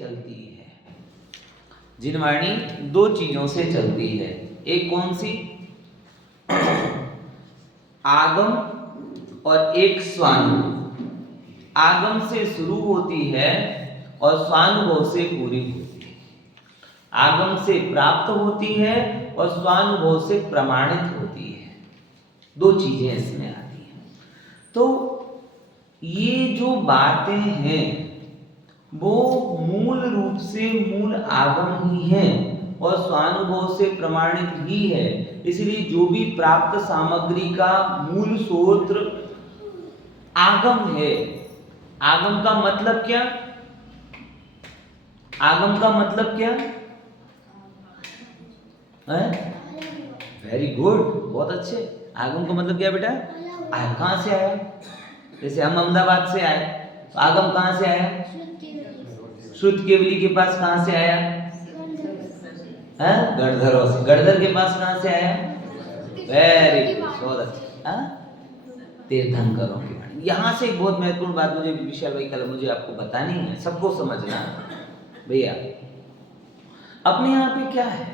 चलती है। जिनवाणी दो चीजों से चलती है। एक कौन सी? आगम और एक स्वानुभव। आगम से शुरू होती है और स्वानुभव से पूरी होती है। आगम से प्राप्त होती है और स्वानुभव से प्रमाणित होती है। दो चीजें इसमें आती हैं। तो ये जो बातें हैं वो मूल रूप से मूल आगम ही है और स्वानुभव से प्रमाणित ही है। इसलिए जो भी प्राप्त सामग्री का मूल स्रोत आगम है। आगम का मतलब क्या? आगम का मतलब क्या है? वेरी गुड, बहुत अच्छे। आगम का मतलब क्या बेटा? आया। कहां से आया? जैसे हम अहमदाबाद से आए तो आगम कहां से आया? श्रुत केवली के पास कहां से आया? गढ़धरों से। गढ़धर के पास कहां से आया? वेरी गुड, बहुत अच्छा। तीर्थंकरों की वाणी। यहाँ से एक बहुत महत्वपूर्ण बात मुझे विशाल भाई कल मुझे आपको बतानी है, सबको समझना भैया। अपने यहाँ पे क्या है?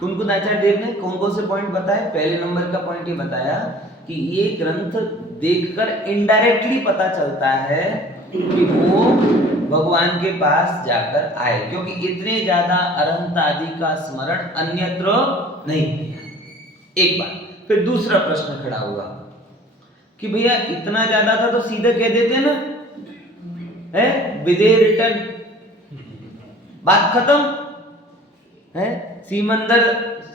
कुनकुन आचार्य देव ने कौन कौन से पॉइंट बताए? पहले नंबर का पॉइंट ये बताया कि ये ग्रंथ देखकर इनडायरेक्टली पता चलता है कि वो भगवान के पास जाकर आए, क्योंकि इतने ज्यादा अरहंत आदि का स्मरण अन्यत्र नहीं किया। एक बात। फिर दूसरा प्रश्न खड़ा हुआ कि भैया इतना ज्यादा था तो सीधे कह देते ना, है विदे रिटर्न, बात खत्म है। सीमंदर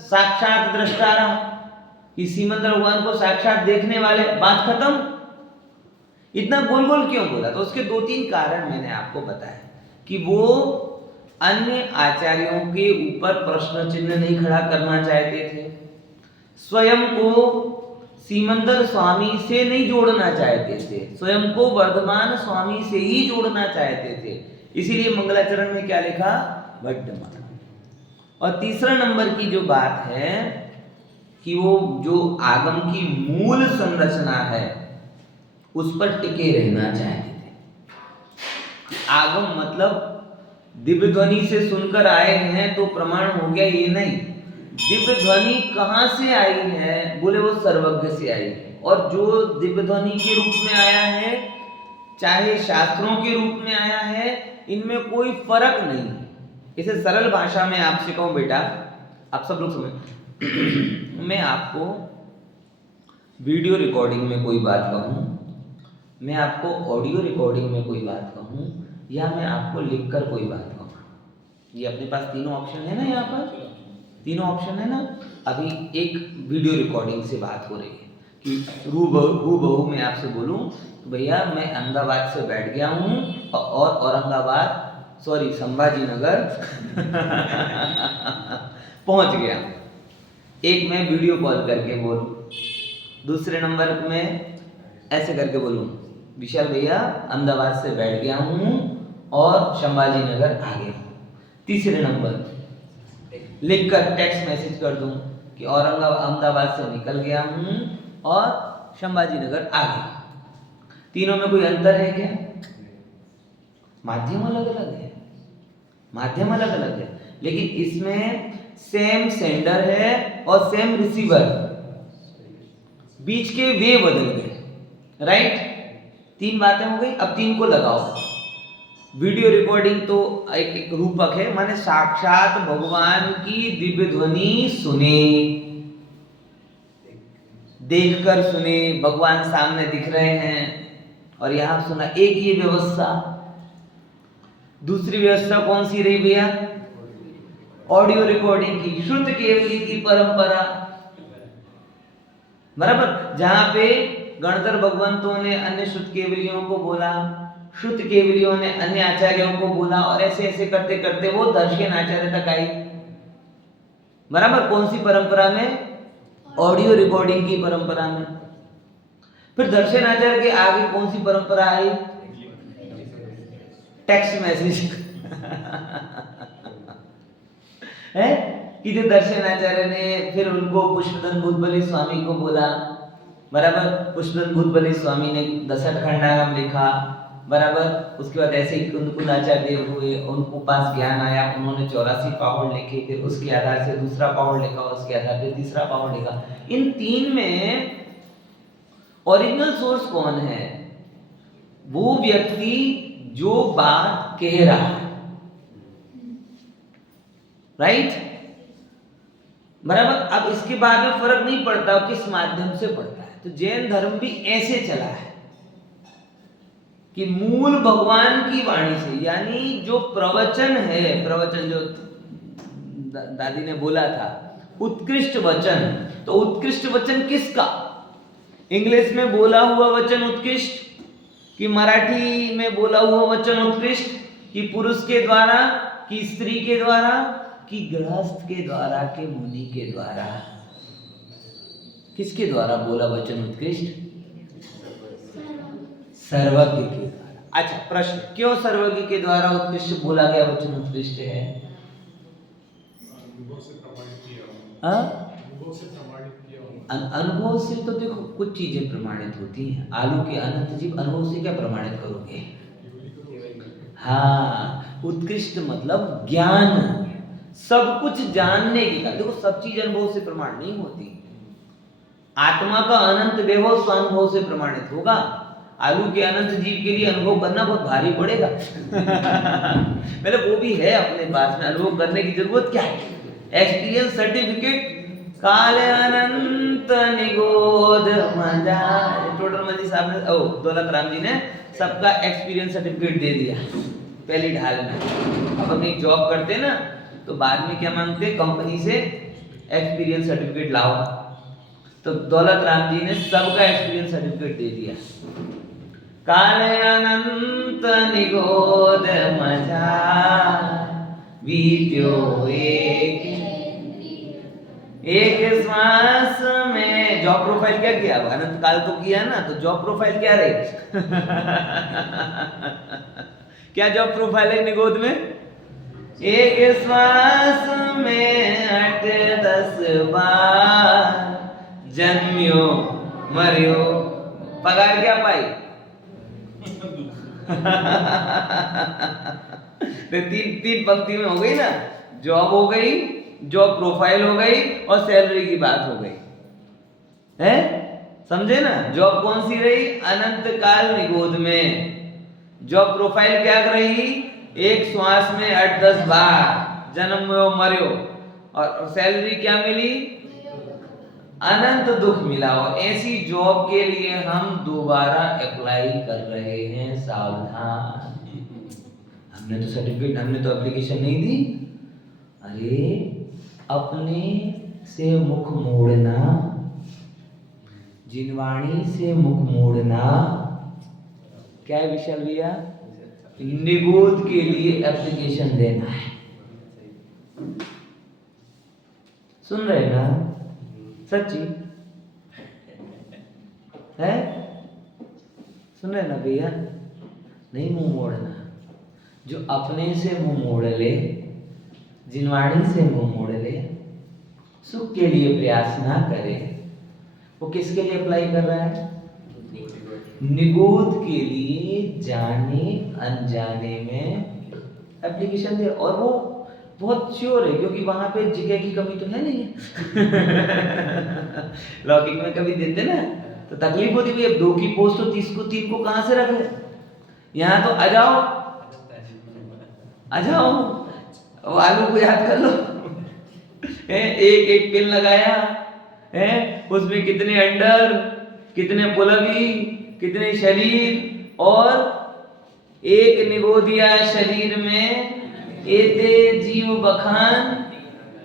साक्षात दृष्टा रहा कि सीमंदर भगवान को साक्षात देखने वाले, बात खत्म। इतना गोल गोल क्यों बोला? तो उसके दो तीन कारण मैंने आपको बताया कि वो अन्य आचार्यों के ऊपर प्रश्न चिन्ह नहीं खड़ा करना चाहते थे, स्वयं को सीमंदर स्वामी से नहीं जोड़ना चाहते थे, स्वयं को वर्धमान स्वामी से ही जोड़ना चाहते थे। इसीलिए मंगलाचरण में क्या लिखा? वर्धमान। और तीसरा नंबर की जो बात है कि वो जो आगम की मूल संरचना है उस पर टिके रहना चाहते थे। आगम मतलब दिव्य ध्वनि से सुनकर आए हैं तो प्रमाण हो गया, ये नहीं। दिव्य ध्वनि कहां से आई है? बोले वो सर्वज्ञ से आई है। और जो दिव्य ध्वनि के रूप में आया है, चाहे शास्त्रों के रूप में आया है, इनमें कोई फर्क नहीं है। इसे सरल भाषा में आपसे कहूं बेटा, आप सब लोग समझ, मैं आपको वीडियो रिकॉर्डिंग में कोई बात कहूं, मैं आपको ऑडियो रिकॉर्डिंग में कोई बात कहूं, या मैं आपको लिखकर कोई बात कहूं, ये अपने पास तीनों ऑप्शन है ना। यहाँ पर तीनों ऑप्शन है ना। अभी एक वीडियो रिकॉर्डिंग से बात हो रही है कि हूबहू मैं आपसे बोलूं तो भैया मैं अहमदाबाद से बैठ गया हूं और औरंगाबाद सॉरी संभाजी नगर पहुंच गया। एक मैं वीडियो कॉल करके बोलूं, दूसरे नंबर में ऐसे करके बोलूं, विशाल भैया अहमदाबाद से बैठ गया हूं और संभाजी नगर आ गया। तीसरे नंबर लिखकर टेक्स्ट मैसेज कर दूं कि अहमदाबाद से निकल गया हूं और संभाजी नगर आ गया। तीनों में कोई अंतर है क्या? माध्यम अलग अलग है, माध्यम अलग अलग है, लेकिन इसमें सेम सेंडर है और सेम रिसीवर, बीच के वे बदल गए। राइट? तीन बातें हो गई। अब तीन को लगाओ। वीडियो रिकॉर्डिंग तो एक रूपक है, माने साक्षात भगवान की दिव्य ध्वनि सुने, देखकर सुने, भगवान सामने दिख रहे हैं और यहां सुना। एक ये व्यवस्था। दूसरी व्यवस्था कौन सी रही भैया? ऑडियो रिकॉर्डिंग की, श्रुत केवली की परंपरा, बराबर, जहां पे गणधर भगवंतों ने अन्य श्रुत केवलियों को बोला, श्रुत केवलियों ने अन्य आचार्यों को बोला, और ऐसे ऐसे करते करते वो दर्शन आचार्य तक आई। बराबर, कौन सी परंपरा में? ऑडियो रिकॉर्डिंग की परंपरा में। फिर दर्शन आचार्य के आगे कौन सी परंपरा आई? टेक्स्ट मैसेज है कि जो दर्शन आचार्य ने फिर उनको पुष्पदन भूतबली स्वामी को बोला, बराबर, पुष्पदन भूतबली स्वामी ने 10 खंडागम लिखा, बराबर। उसके बाद ऐसे ही कुंदकुंदाचार्य देव हुए, उनको पास ज्ञान आया, उन्होंने 84 पाहुड़ लिखे, फिर उसके आधार से दूसरा पाहुड़ लिखा, उसके आधार पे तीसरा पाहुड़ लिखा। इन तीन में ओरिजिनल सोर्स कौन है? वो व्यक्ति जो बात कह रहा है, राइट, बराबर। अब इसके बाद में फर्क नहीं पड़ता किस माध्यम से पड़ता है। तो जैन धर्म भी ऐसे चला है कि मूल भगवान की वाणी से, यानी जो प्रवचन है, प्रवचन जो दादी ने बोला था, उत्कृष्ट वचन, तो उत्कृष्ट वचन किसका? इंग्लिश में बोला हुआ वचन उत्कृष्ट, कि मराठी में बोला हुआ वचन उत्कृष्ट, कि पुरुष के द्वारा, कि स्त्री के द्वारा, कि गृहस्थ के द्वारा, कि मुनि के द्वारा? किसके द्वारा बोला वचन उत्कृष्ट? सर्वज्ञ के द्वारा। अच्छा, प्रश्न, क्यों सर्वज्ञ के द्वारा उत्कृष्ट बोला गया वचन उत्कृष्ट है? अनुभव से तो देखो कुछ चीजें प्रमाणित होती हैं। आलू के अनंत जीव, अनुभव से क्या प्रमाणित करोगे? हाँ, उत्कृष्ट मतलब ज्ञान, सब कुछ जानने की। देखो सब चीज अनुभव से प्रमाण नहीं होती। आत्मा का अनंत वैभव स्वानुभव से प्रमाणित होगा। आलू के अनंत जीव के लिए अनुभव करना बहुत भारी पड़ेगा। मतलब वो भी है अपने पास में, अनुभव करने की जरूरत क्या है? एक्सपीरियंस सर्टिफिकेट काले अनंत निगोद मजा। टोटल मंजी साहब ने, दौलत राम जी ने सबका एक्सपीरियंस सर्टिफिकेट दे दिया पहली ढाल में। अब हम एक जॉब करते ना, तो बाद में क्या मांगते? कंपनी से एक्सपीरियंस सर्टिफिकेट लाओ। तो दौलत राम जी ने सबका एक्सपीरियंस सर्टिफिकेट दे दिया। काले अनंत निगोद मजा बीत्यो एक श्वास में। जॉब प्रोफाइल क्या किया? अनंत काल तो किया ना, तो जॉब प्रोफाइल क्या रही? क्या जॉब प्रोफाइल है निगोद में? एक श्वास में 8-10 बार जन्मियो मरियो, पगार क्या पाई? तो तीन पंक्ति में हो गई ना, जॉब हो गई, जॉब प्रोफाइल हो गई, और सैलरी की बात हो गई है। समझे ना? जॉब कौन सी रही? अनंत काल निगोद में। जॉब प्रोफाइल क्या रही? एक श्वास में 8-10 बार जन्म मरियो, और सैलरी क्या मिली? अनंत दुख मिला। और ऐसी जॉब के लिए हम दोबारा अप्लाई कर रहे हैं, सावधान। हमने तो सर्टिफिकेट, हमने तो एप्लीकेशन नहीं दी। अरे अपने से मुख मोड़ना, जिनवाणी से मुख मोड़ना, क्या है विशाल भैया? निगोद के लिए एप्लीकेशन देना है। सुन रहे ना? सच्ची है? सुन रहे ना भैया? नहीं मुंह मोड़ना। जो अपने से मुंह मोड़ ले, जिनवाणी से मुंह मोड़ ले, सुख के लिए प्रयास ना करे, वो किसके लिए अप्लाई कर रहा है? निगोद के लिए जाने अनजाने में एप्लीकेशन दे। और वो बहुत श्योर है, क्योंकि वहां पे जगह की कमी तो है नहीं है। लौकिक में कभी देते ना तो तकलीफ होती है, 2 की पोस्ट तो 30 को 3 को कहां से रख ले। यहाँ तो आ जाओ आ जाओ, आलू को याद कर लो। एक पेन लगाया है, उसमें कितने अंडर, कितने पुलवी, कितने शरीर, और एक निगोदिया शरीर में एते जीव बखान,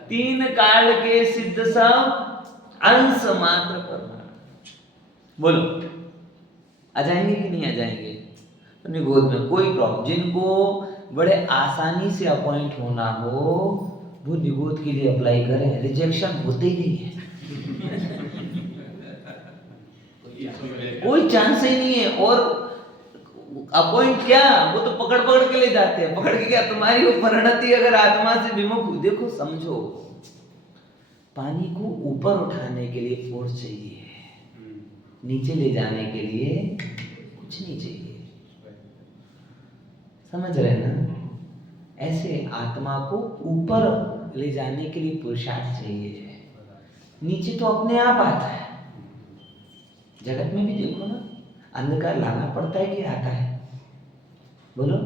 3 काल के सिद्ध सब अंश मात्र प्रमाण। बोलो आ जाएंगे कि नहीं आ जाएंगे? तो निगोद में कोई प्रॉब्लम। जिनको बड़े आसानी से अपॉइंट होना हो, वो निगोद के लिए अप्लाई करें, रिजेक्शन होते ही नहीं है। कोई चांस ही नहीं है। और अपॉइंट क्या, वो तो पकड़ पकड़ के ले जाते हैं। पकड़ के क्या, तुम्हारी वो परिणति अगर आत्मा से विमुख। देखो समझो, पानी को ऊपर उठाने के लिए फोर्स चाहिए, नीचे ले जाने के लिए कुछ नहीं चाहिए। समझ रहे ना? ऐसे आत्मा को ऊपर ले जाने के लिए पुरुषार्थ चाहिए। नीचे तो अपने आप आता है। जगत में भी देखो ना, अंधकार लाना पड़ता है कि आता है? बोलो,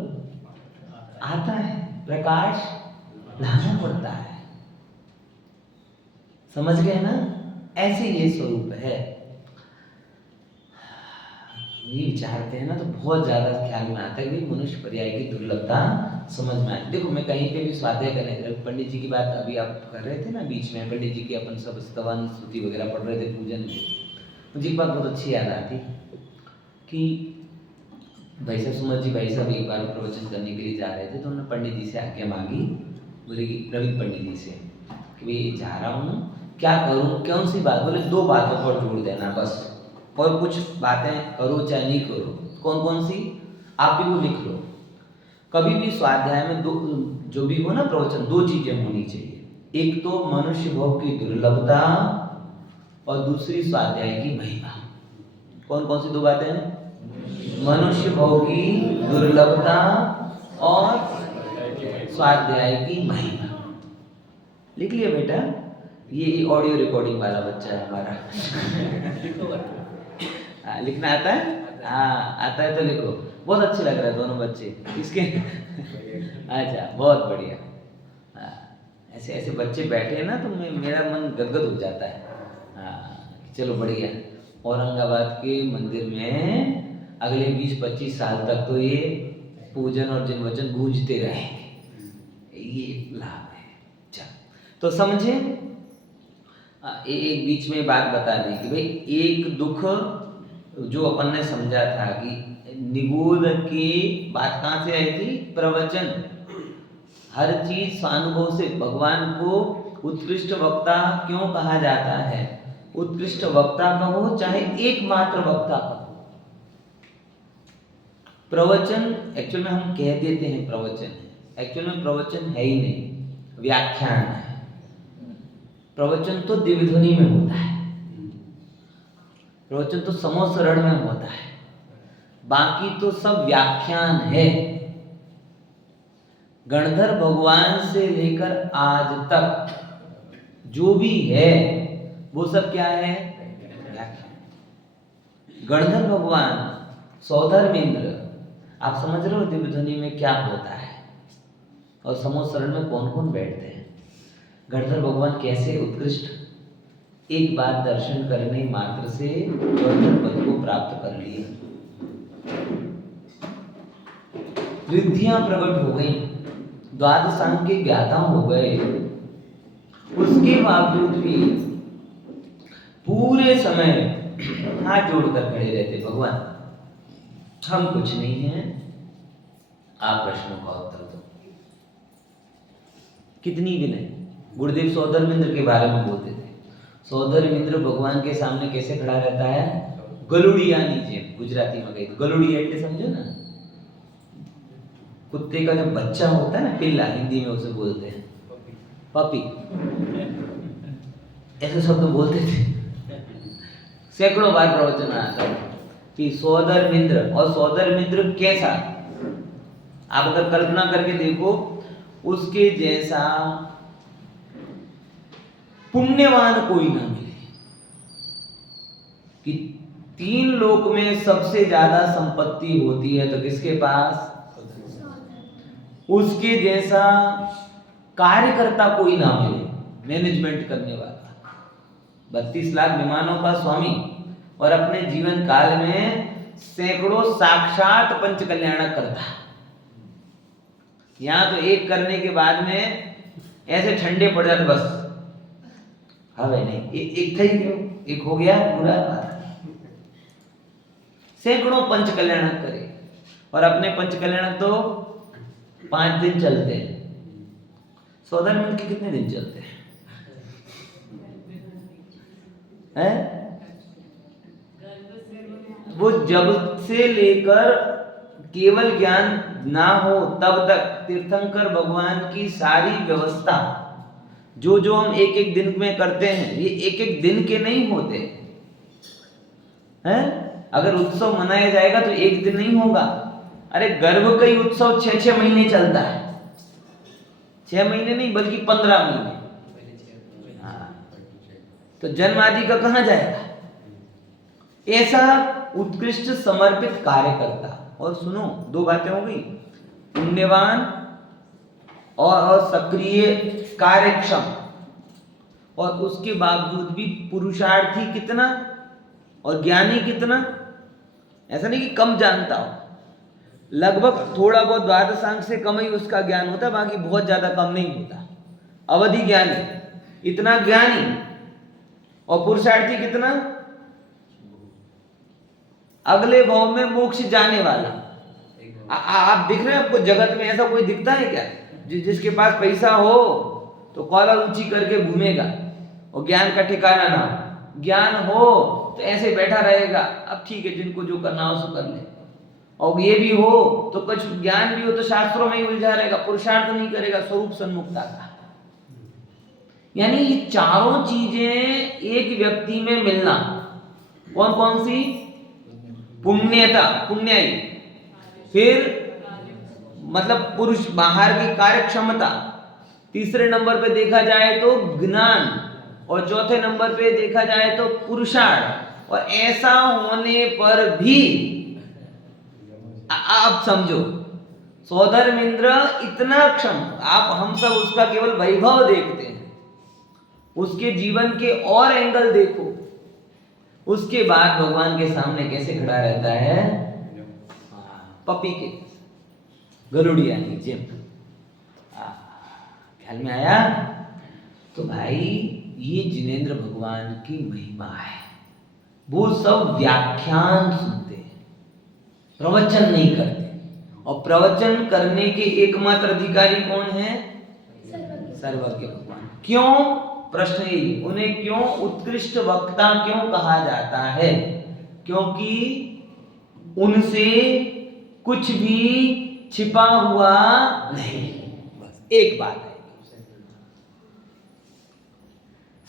आता है। प्रकाश लाना पड़ता है। समझ गए ना? ऐसे ये स्वरूप है। ये विचारते हैं ना तो बहुत ज्यादा ख्याल में आता है कि मनुष्य पर्याय की दुर्लभता समझ में आती। देखो, मैं कहीं पे भी स्वाध्याय करने, पंडित जी की बात अभी आप कर रहे थे ना बीच में, पंडित जी की अपन सब स्तवन स्तुति वगैरह पढ़ रहे थे पूजन में, मुझे एक बात बहुत अच्छी याद आती कि भाई साहब सुमन जी, भाई साहब एक बार प्रवचन करने के लिए जा रहे थे तो उन्होंने पंडित जी से आज्ञा मांगी, बोले कि रवि पंडित जी से कि भाई जा रहा हूँ, क्या करूँ, कौन सी बात? बोले 2 बातों पर जोड़ देना बस, और कुछ बातें करो चाहे नहीं करो। कौन कौन सी? आप भी वो लिख लो। कभी भी स्वाध्याय में जो भी हो ना प्रवचन, 2 चीजें होनी चाहिए। एक तो मनुष्य भोग की दुर्लभता और दूसरी स्वाध्याय की महिमा। कौन कौन सी 2 बातें हैं? मनुष्य भोग की दुर्लभता और स्वाध्याय की महिमा। लिख लिया बेटा? ये ऑडियो रिकॉर्डिंग वाला बच्चा है हमारा। लिखना आता है? हाँ, आता है तो लिखो। बहुत अच्छे लग रहे हैं दोनों बच्चे इसके। अच्छा, बहुत बढ़िया। ऐसे ऐसे बच्चे बैठे हैं ना तो मेरा मन गदगद हो जाता है। चलो बढ़िया। औरंगाबाद के मंदिर में अगले 20-25 साल तक तो ये पूजन और जिन वचन गूंजते रहेंगे, ये लाभ है। चल तो समझे? एक बीच में बात बता दी कि भाई एक दुख जो अपन ने समझा था कि निगूढ़ की बात कहाँ से आई थी? प्रवचन। हर चीज स्वानुभव से। भगवान को उत्कृष्ट वक्ता क्यों कहा जाता है? उत्कृष्ट वक्ता कहो चाहे एकमात्र वक्ता कहो। प्रवचन एक्चुअल में हम कह देते हैं प्रवचन, एक्चुअल में प्रवचन है ही नहीं, व्याख्यान है। प्रवचन तो दिव्यध्वनि में होता है, प्रवचन तो समोसरण में होता है, बाकी तो सब व्याख्यान है। गणधर भगवान से लेकर आज तक जो भी है वो सब क्या है? व्याख्यान। गणधर भगवान, सौधर्मेंद्र, आप समझ रहे हो दिव्यध्वनि में क्या होता है और समोसरण में कौन कौन बैठते हैं। गणधर भगवान कैसे उत्कृष्ट, एक बार दर्शन करने मात्र से गणधर पद को प्राप्त कर लिए। रिद्धियां प्रकट हो गई, द्वादशांग के ज्ञाता हो गए, उसके बावजूद भी पूरे समय हाथ जोड़कर खड़े रहते, भगवान हम कुछ नहीं हैं, आप प्रश्नों का उत्तर दो। कितनी विनय। गुरुदेव सौधर्मेंद्र के बारे में बोलते थे, सौधर्मेंद्र भगवान के सामने कैसे खड़ा रहता है? गलुड़िया नीचे, गुजराती में गई गलुड़िया એટલે समझो ना, कुत्ते का जो बच्चा होता है ना, पिल्ला हिंदी में उसे बोलते हैं, पपी, ऐसे शब्द बोलते थे। सैकड़ों बार प्रवचन आता है कि सौधर्मेंद्र, और सौधर्मेंद्र कैसा, आप अगर कल्पना करके देखो, उसके जैसा पुण्यवान कोई ना मिले कि 3 लोक में सबसे ज्यादा संपत्ति होती है तो किसके पास? उसके जैसा कार्यकर्ता कोई ना मिले, मैनेजमेंट करने वाला। 32 लाख विमानों का स्वामी और अपने जीवन काल में सैकड़ों साक्षात पंच कल्याणक करता है। यहाँ तो एक करने के बाद में ऐसे ठंडे पड़ जाते, बस हवे नहीं, एक था ही क्यों, एक हो गया पूरा। सैकड़ों पंच कल्याणक करे और अपने पंच कल्याणक तो 5 दिन चलते हैं। सौधर्मेंद्र के कितने दिन चलते हैं? वो जब से लेकर केवल ज्ञान ना हो तब तक तीर्थंकर भगवान की सारी व्यवस्था जो जो हम एक एक दिन में करते हैं, ये एक एक दिन के नहीं होते हैं। अगर उत्सव मनाया जाएगा तो एक दिन नहीं होगा, अरे गर्भ का ही उत्सव 6-6 महीने चलता है, 6 महीने नहीं बल्कि 15 महीने। तो जन्म आदि का कहां जाएगा? ऐसा उत्कृष्ट समर्पित कार्य करता। और सुनो, 2 बातें हो गई, पुण्यवान और सक्रिय कार्यक्षम, और उसके बावजूद भी पुरुषार्थी कितना और ज्ञानी कितना। ऐसा नहीं कि कम जानता हो, लगभग थोड़ा बहुत द्वादशांक से कम ही उसका ज्ञान होता है, बाकी बहुत ज्यादा कम नहीं होता। अवधि ज्ञानी, इतना ज्ञानी, और पुरुषार्थी कितना? अगले भाव में मोक्ष जाने वाला। आप दिख रहे हैं? आपको जगत में ऐसा कोई दिखता है क्या जिसके पास पैसा हो तो कॉलर ऊंची करके घूमेगा और ज्ञान का ठिकाना ना हो, ज्ञान हो तो ऐसे बैठा रहेगा, अब ठीक है जिनको जो करना हो सो कर ले, और ये भी हो तो कुछ ज्ञान भी हो तो शास्त्रों में ही उलझा रहेगा, पुरुषार्थ नहीं करेगा स्वरूप सन्मुखता का। यानी ये चारों चीजें एक व्यक्ति में मिलना, कौन कौन सी? पुण्यता, पुण्याई, फिर मतलब पुरुष बाहर की कार्य क्षमता, तीसरे नंबर पे देखा जाए तो ज्ञान, और चौथे नंबर पे देखा जाए तो पुरुषार्थ। और ऐसा होने पर भी आप समझो सौधर्मेंद्र इतना क्षम, आप हम सब उसका केवल वैभव देखते हैं, उसके जीवन के और एंगल देखो, उसके बाद भगवान के सामने कैसे खड़ा रहता है? पपी के गरुड़िया नीचे। ख्याल में आया? तो भाई ये जिनेंद्र भगवान की महिमा है। वो सब व्याख्यान सुनते हैं, प्रवचन नहीं करते, और प्रवचन करने के एकमात्र अधिकारी कौन है? सर्वज्ञ भगवान। क्यों? प्रश्न यही, उन्हें क्यों उत्कृष्ट वक्ता क्यों कहा जाता है? क्योंकि उनसे कुछ भी छिपा हुआ नहीं। बस एक बात है,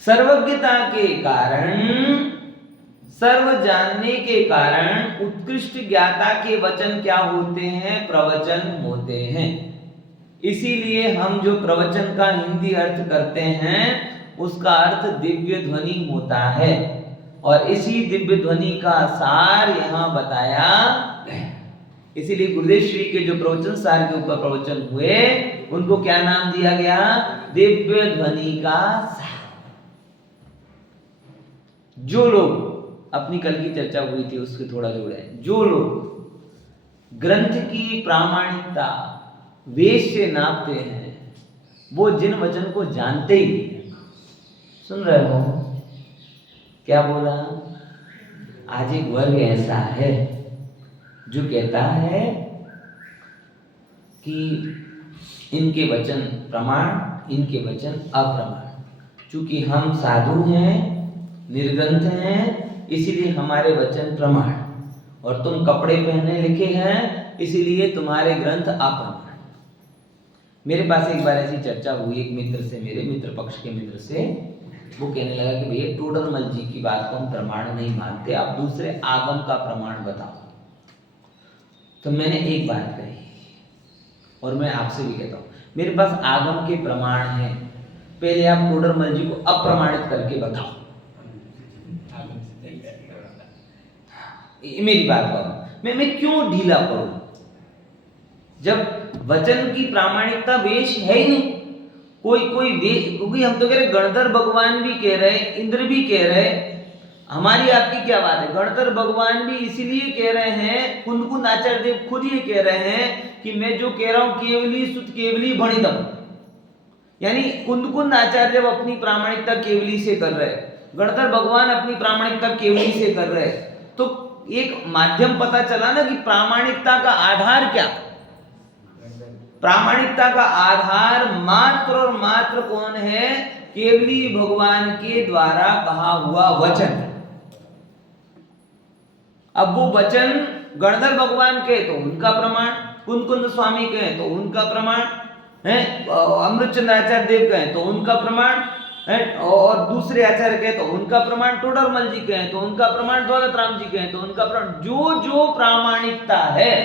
सर्वज्ञता के कारण, सर्व जानने के कारण उत्कृष्ट ज्ञाता के वचन क्या होते हैं? प्रवचन होते हैं। इसीलिए हम जो प्रवचन का हिंदी अर्थ करते हैं उसका अर्थ दिव्य ध्वनि होता है, और इसी दिव्य ध्वनि का सार यहाँ बताया गया। इसीलिए गुरुदेव श्री के जो प्रवचन सार के ऊपर प्रवचन हुए उनको क्या नाम दिया गया? दिव्य ध्वनि का सार। जो लोग, अपनी कल की चर्चा हुई थी उसके थोड़ा जोड़े, जो लोग ग्रंथ की प्रामाणिकता वेश से नापते हैं वो जिन वचन को जानते ही नहीं। सुन रहे हो क्या बोला? आज एक वर्ग ऐसा है जो कहता है कि इनके वचन प्रमाण, इनके वचन अप्रमाण। चूंकि हम साधु हैं, निर्ग्रंथ हैं, इसीलिए हमारे वचन प्रमाण, और तुम कपड़े पहने लिखे हैं इसीलिए तुम्हारे ग्रंथ अप्रमाण। मेरे पास एक बार ऐसी चर्चा हुई एक मित्र से, मेरे मित्र पक्ष के मित्र से। वो कहने लगा कि भैया टोडरमल जी की बात को हम प्रमाण नहीं मानते, आप दूसरे आगम का प्रमाण बताओ। तो मैंने एक बात कही और मैं आपसे भी कहता हूँ, मेरे पास आगम के प्रमाण हैं, पहले आप टोडरमल जी को अप्रमाणित करके बताओ। मेरी बात करो, मैं क्यों ढीला करूं जब वचन की प्रामाणिकता वेश है ही नहीं। कोई वेश, क्योंकि हम तो कह रहे गणधर भगवान भी कह रहे, इंद्र भी कह रहे, हमारी आपकी क्या बात है? गणधर भगवान भी इसीलिए कह रहे हैं, कुंदकुंद आचार्य देव खुद ये कह रहे हैं कि मैं जो कह रहा हूं केवली सुत केवली भणितम, यानी कुंदकुंद आचार्य जब अपनी प्रामाणिकता केवली से कर रहे, गणधर भगवान अपनी प्रामाणिकता केवली से कर रहे, तो एक माध्यम पता चला ना कि प्रामाणिकता का आधार क्या? प्रामाणिकता का आधार मात्र और मात्र कौन है? केवली भगवान के द्वारा कहा हुआ वचन। अब वो वचन गणधर भगवान के तो उनका प्रमाण, कुंदकुंद स्वामी कहे तो उनका प्रमाण है, अमृतचंद्र आचार्य देव कहे तो उनका प्रमाण है, और दूसरे आचार्य कहे तो उनका प्रमाण, टोडरमल जी कहे तो उनका प्रमाण, दौलत राम जी कहे तो उनका प्रमाण। जो जो प्रामाणिकता है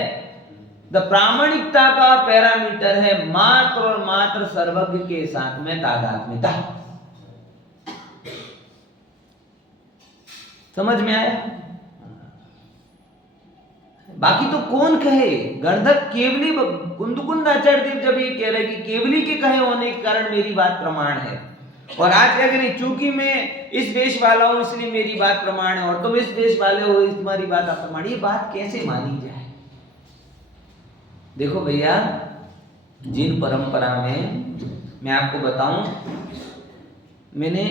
द प्रामाणिकता का पैरामीटर है मात्र और मात्र सर्वज्ञ के साथ में तादात्म्यता। समझ में आया? बाकी तो कौन कहे, गणधर केवली कुंदकुंद आचार्य देव जब ये कह रहे कि केवली के कहे होने के कारण मेरी बात प्रमाण है, और आज क्या करें, चूंकि मैं इस देश वाला हूं इसलिए मेरी बात प्रमाण है और तुम इस देश वाले हो इस तुम्हारी बात अप्रमाण, ये बात कैसे मानी जाए? देखो भैया, जिन परंपरा में मैं आपको बताऊं, मैंने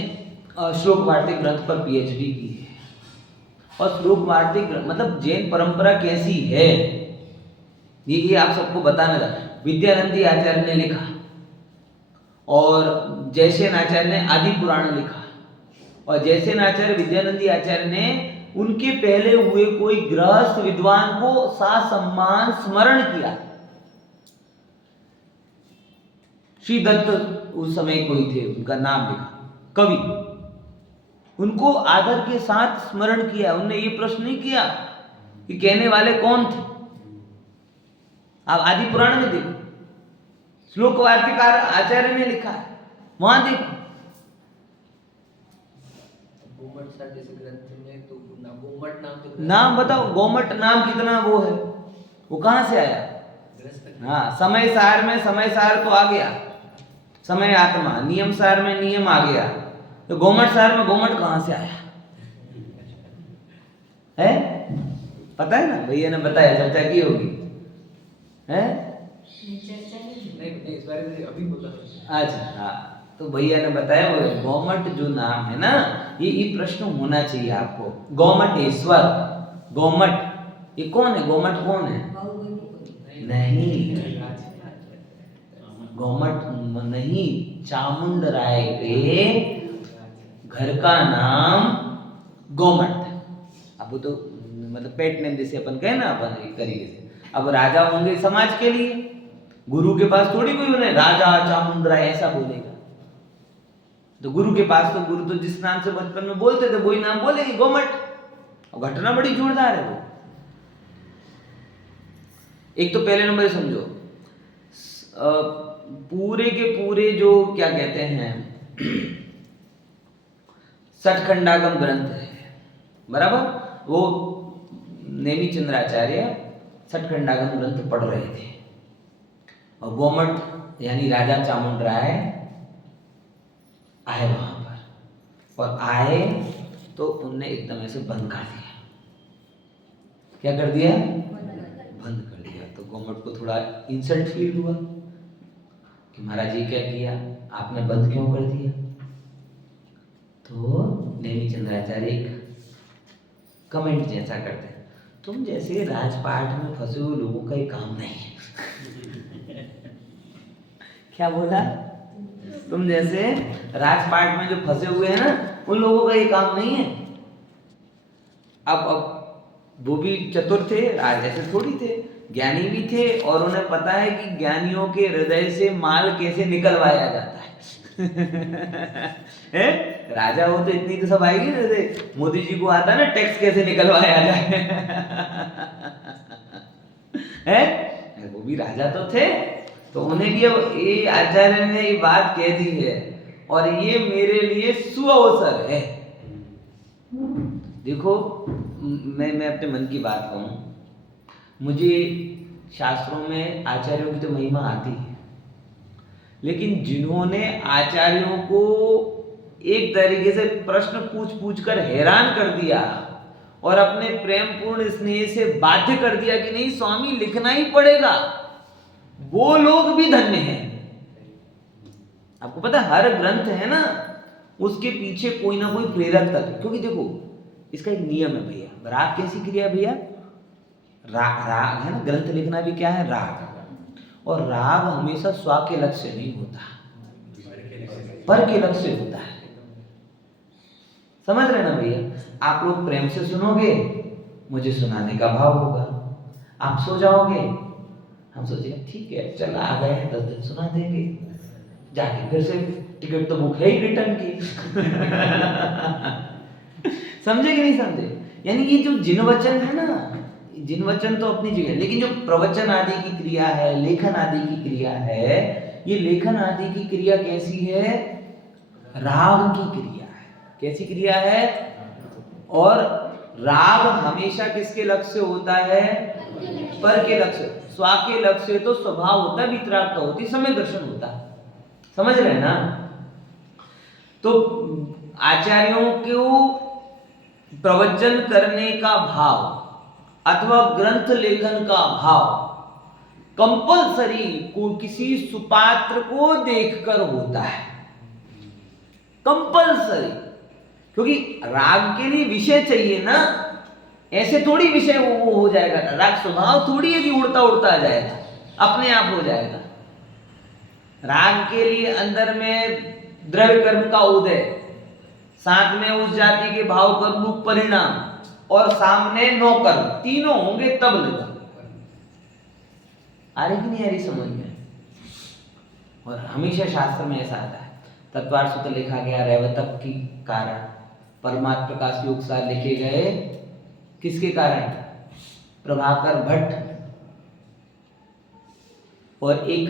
श्लोक वार्तिक ग्रंथ पर पीएचडी की है, और श्लोक वार्तिक मतलब जैन परंपरा कैसी है ये आप सबको बताना था। विद्यानंदी आचार्य ने लिखा और जयसेन आचार्य ने आदि पुराण लिखा, और जयसेन आचार्य विद्यानंदी आचार्य ने उनके पहले हुए कोई गृहस्थ विद्वान को ससम्मान स्मरण किया। श्री दत्त उस समय कोई थे, उनका नाम लिखा, कवि, उनको आदर के साथ स्मरण किया। उन्होंने ये प्रश्न नहीं किया कि कहने वाले कौन थे। आप आदि पुराण में देखो, श्लोक वार्तिक आचार्य ने लिखा है, वहां देखो। गोमट सर जैसे ग्रंथ में तो गोमट नाम तो नाम बताओ, गोमट नाम कितना वो है, वो कहां से आया? हाँ, समय सार में समय सार तो आ गया, समय आत्मा, नियम सार में नियम आ गया, तो गोमट सार में गोमट कहां से आया है? पता है ना, भैया ने बताया, चर्चा की होगी है? नहीं, इस बारे में अभी बोला। अच्छा, हाँ, तो भैया ने बताया वो गोमट जो नाम है ना, ये प्रश्न होना चाहिए आपको। गोमटेश्वर, गोमट ये कौन है? गोमट कौन है? नहीं, गोमट नहीं, चामुंड राय के घर का नाम गोमट था। अब वो तो मतलब पेट नेम जैसे अपन कहे ना, अपन एक तरीके से। अब राजा होंगे समाज के लिए, गुरु के पास थोड़ी कोई उन्हें राजा चामुंड राय ऐसा बोलेगा। तो गुरु के पास तो गुरु तो जिस नाम से बचपन में बोलते थे वही नाम बोलेंगे, गोमट। और घटना बड़ी जोरदार है वो। एक तो पहले नंबर समझो, पूरे के पूरे जो क्या कहते हैं सठखंडागम ग्रंथ है, बराबर, वो नेमी चंद्राचार्य सठखंडागम ग्रंथ पढ़ रहे थे, और गोमट यानी राजा चामुंड राय आए वहां पर, और आए तो उनने एकदम ऐसे बंद कर दिया। क्या कर दिया? बंद कर दिया। तो गोमट को थोड़ा इंसल्ट फील हुआ कि महाराज ये क्या किया, आपने बंद क्यों कर दिया? तो नेमी चंद्राचार्य एक कमेंट जैसा करते हैं, तुम जैसे राजपाट में फंसे हुए लोगों का ये काम नहीं है। क्या बोला? तुम जैसे राजपाट में जो फंसे हुए हैं ना, उन लोगों का ये काम नहीं है। अब वो भी चतुर थे, राज ऐसे थोड़ी थे, ज्ञानी भी थे, और उन्हें पता है कि ज्ञानियों के हृदय से माल कैसे निकलवाया जाता है। है? राजा हो तो इतनी तो सब आएगी, जैसे मोदी जी को आता ना टैक्स कैसे निकलवाया जाए। है? वो भी राजा तो थे, तो उन्हें भी अब ये आचार्य ने ये बात कह दी है, और ये मेरे लिए सुअवसर है। देखो, मैं अपने मन की बात कहूं, मुझे शास्त्रों में आचार्यों की तो महिमा आती है, लेकिन जिन्होंने आचार्यों को एक तरीके से प्रश्न पूछ कर हैरान कर दिया और अपने प्रेम पूर्ण स्नेह से बाध्य कर दिया कि नहीं स्वामी लिखना ही पड़ेगा, वो लोग भी धन्य हैं। आपको पता है, हर ग्रंथ है ना, उसके पीछे कोई ना कोई प्रेरक तत्व, क्योंकि देखो इसका एक नियम है भैया। राग कैसी क्रिया है भैया? राग है ना, ग्रंथ लिखना भी क्या है? राग। और राग हमेशा स्व के लक्ष्य नहीं होता, पर के लक्ष्य होता है। समझ रहे ना भैया? आप लोग प्रेम से सुनोगे, मुझे सुनाने का भाव होगा। आप सो जाओगे, हम सोचेंगे ठीक है चल आ गए 10 दिन सुना देंगे, जाके फिर से टिकट तो बुक है ही रिटर्न की। समझे कि नहीं समझे? यानी ये जो जिन वचन है ना, जिनवचन तो अपनी जगह, लेकिन जो प्रवचन आदि की क्रिया है, लेखन आदि की क्रिया है, ये लेखन आदि की क्रिया कैसी है? राग की क्रिया है। कैसी क्रिया है? और राग हमेशा किसके लक्ष्य से होता है? पर के लक्ष्य। स्वा के लक्ष्य तो स्वभाव होता है, वितरागता होती, समय दर्शन होता है। समझ रहे हैं ना? तो आचार्यों को प्रवचन करने का भाव अथवा ग्रंथ लेखन का भाव कंपलसरी को किसी सुपात्र को देखकर होता है, कंपलसरी। क्योंकि राग के लिए विषय चाहिए ना, ऐसे थोड़ी विषय वो हो जाएगा। राग स्वभाव थोड़ी है कि उड़ता उड़ता आ जाएगा, अपने आप हो जाएगा। राग के लिए अंदर में द्रव्य कर्म का उदय, साथ में उस जाति के भाव कर्म रूप परिणाम, और सामने नौकर्म, तीनों होंगे तब लगा। आ रही कि नहीं आ रही समझ में? और हमेशा शास्त्र में ऐसा आता है। तत्वार्थ सूत्र लिखा गया रैवतक की कारण, परमात्म प्रकाश योग सार लिखे गए किसके कारण? प्रभाकर भट्ट। और एक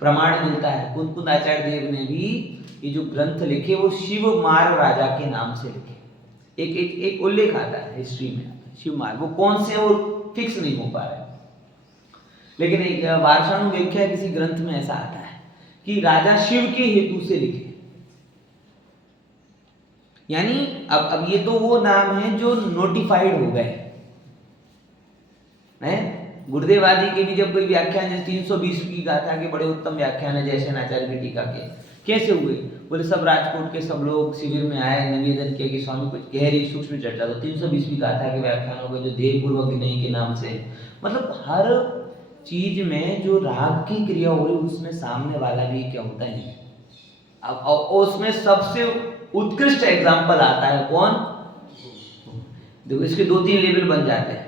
प्रमाण मिलता है, कुंद आचार्य देव ने भी ये जो ग्रंथ लिखे वो शिव मार राजा के नाम से लिखे। एक उल्लेख आता है हिस्ट्री में, शिव मार, वो कौन से वो फिक्स नहीं हो पा रहा है, लेकिन एक वार्षाणु व्याख्या किसी ग्रंथ में ऐसा आता है कि राजा शिव के हेतु से लिखे। यानी अब ये तो वो नाम है जो नोटिफाइड हो गए हैं। गुरुदेव आदि के भी जब कोई व्याख्यान, जैसे 320 की गाथा के बड़े उत्तम व्याख्यान है जैसे आचार्य की टीका के, कैसे हुए? बोले सब राजकोट के सब लोग शिविर में आए, निवेदन किया कि स्वामी कुछ गहरी सूक्ष्म चर्चा। तो 320वीं गाथा के व्याख्यान हो गए जो देह पूर्वक नहीं के नाम से। मतलब हर चीज में जो राग की क्रिया हो रही उसमें सामने वाला भी क्या होता है। अब उसमें सबसे उत्कृष्ट एग्जाम्पल आता है कौन? देखो इसके 2-3 लेवल बन जाते हैं।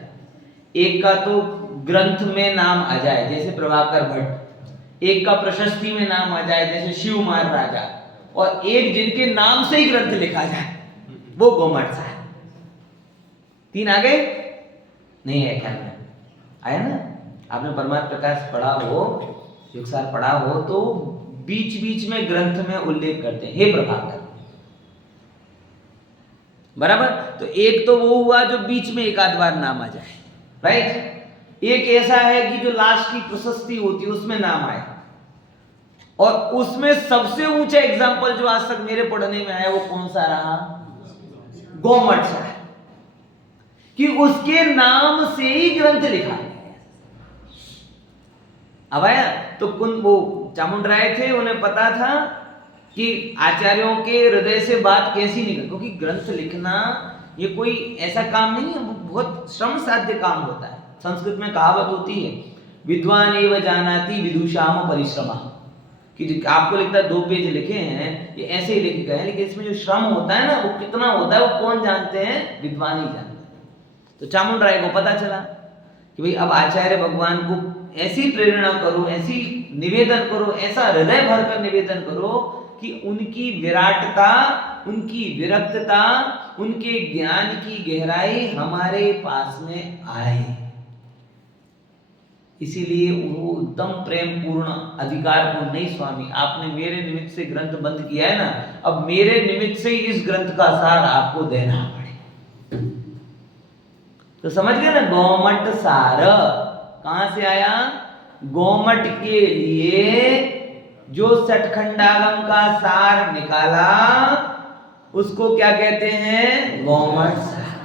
एक का तो ग्रंथ में नाम आ जाए जैसे प्रभाकर भट्ट, एक का प्रशस्ति में नाम आ जाए जैसे शिव मार राजा, और एक जिनके नाम से ही ग्रंथ लिखा जाए वो गोमट सा है। 3 आ गए? नहीं है ख्याल में आया ना? आपने परमात्म प्रकाश पढ़ा हो, युगसार पढ़ा हो तो बीच बीच में ग्रंथ में उल्लेख करते हैं हे प्रभाकर, बराबर। तो एक तो वो हुआ जो बीच में एक आध बार नाम आ जाए, राइट। एक ऐसा है कि जो लास्ट की प्रशस्ति होती है उसमें नाम आए, और उसमें सबसे ऊंचा एग्जाम्पल जो आज तक मेरे पढ़ने में आया वो कौन सा रहा? गोमट सा है कि उसके नाम से ही ग्रंथ लिखा है। अब आया तो वो चामुंडराय थे, उन्हें पता था कि आचार्यों के हृदय से बात कैसी निकले, क्योंकि ग्रंथ लिखना ये कोई ऐसा काम नहीं है, बहुत श्रम साध्य काम होता है। संस्कृत में कहावत होती है विद्वान एव जानाति विदुषाम परिश्रमा, कि आपको लिखता है 2 पेज लिखे हैं ये ऐसे ही लिखे गए, लेकिन इसमें जो श्रम होता है ना वो कितना होता है वो कौन जानते हैं? विद्वान ही जानते हैं। तो चामुंडराय को पता चला कि भाई अब आचार्य भगवान को ऐसी प्रेरणा करो, ऐसी निवेदन करो, ऐसा हृदय भरकर निवेदन करो कि उनकी विराटता, उनकी विरक्तता, उनके ज्ञान की गहराई हमारे पास में आए। इसीलिए वो एकदम प्रेम पूर्ण, अधिकार पूर्ण, नहीं स्वामी आपने मेरे निमित्त से ग्रंथ बंद किया है ना, अब मेरे निमित्त से इस ग्रंथ का सार आपको देना पड़े। तो समझ गए ना? गोमट सार कहां से आया? गोमट के लिए जो सठखंडागम का सार निकाला उसको क्या कहते हैं? गोमट सार।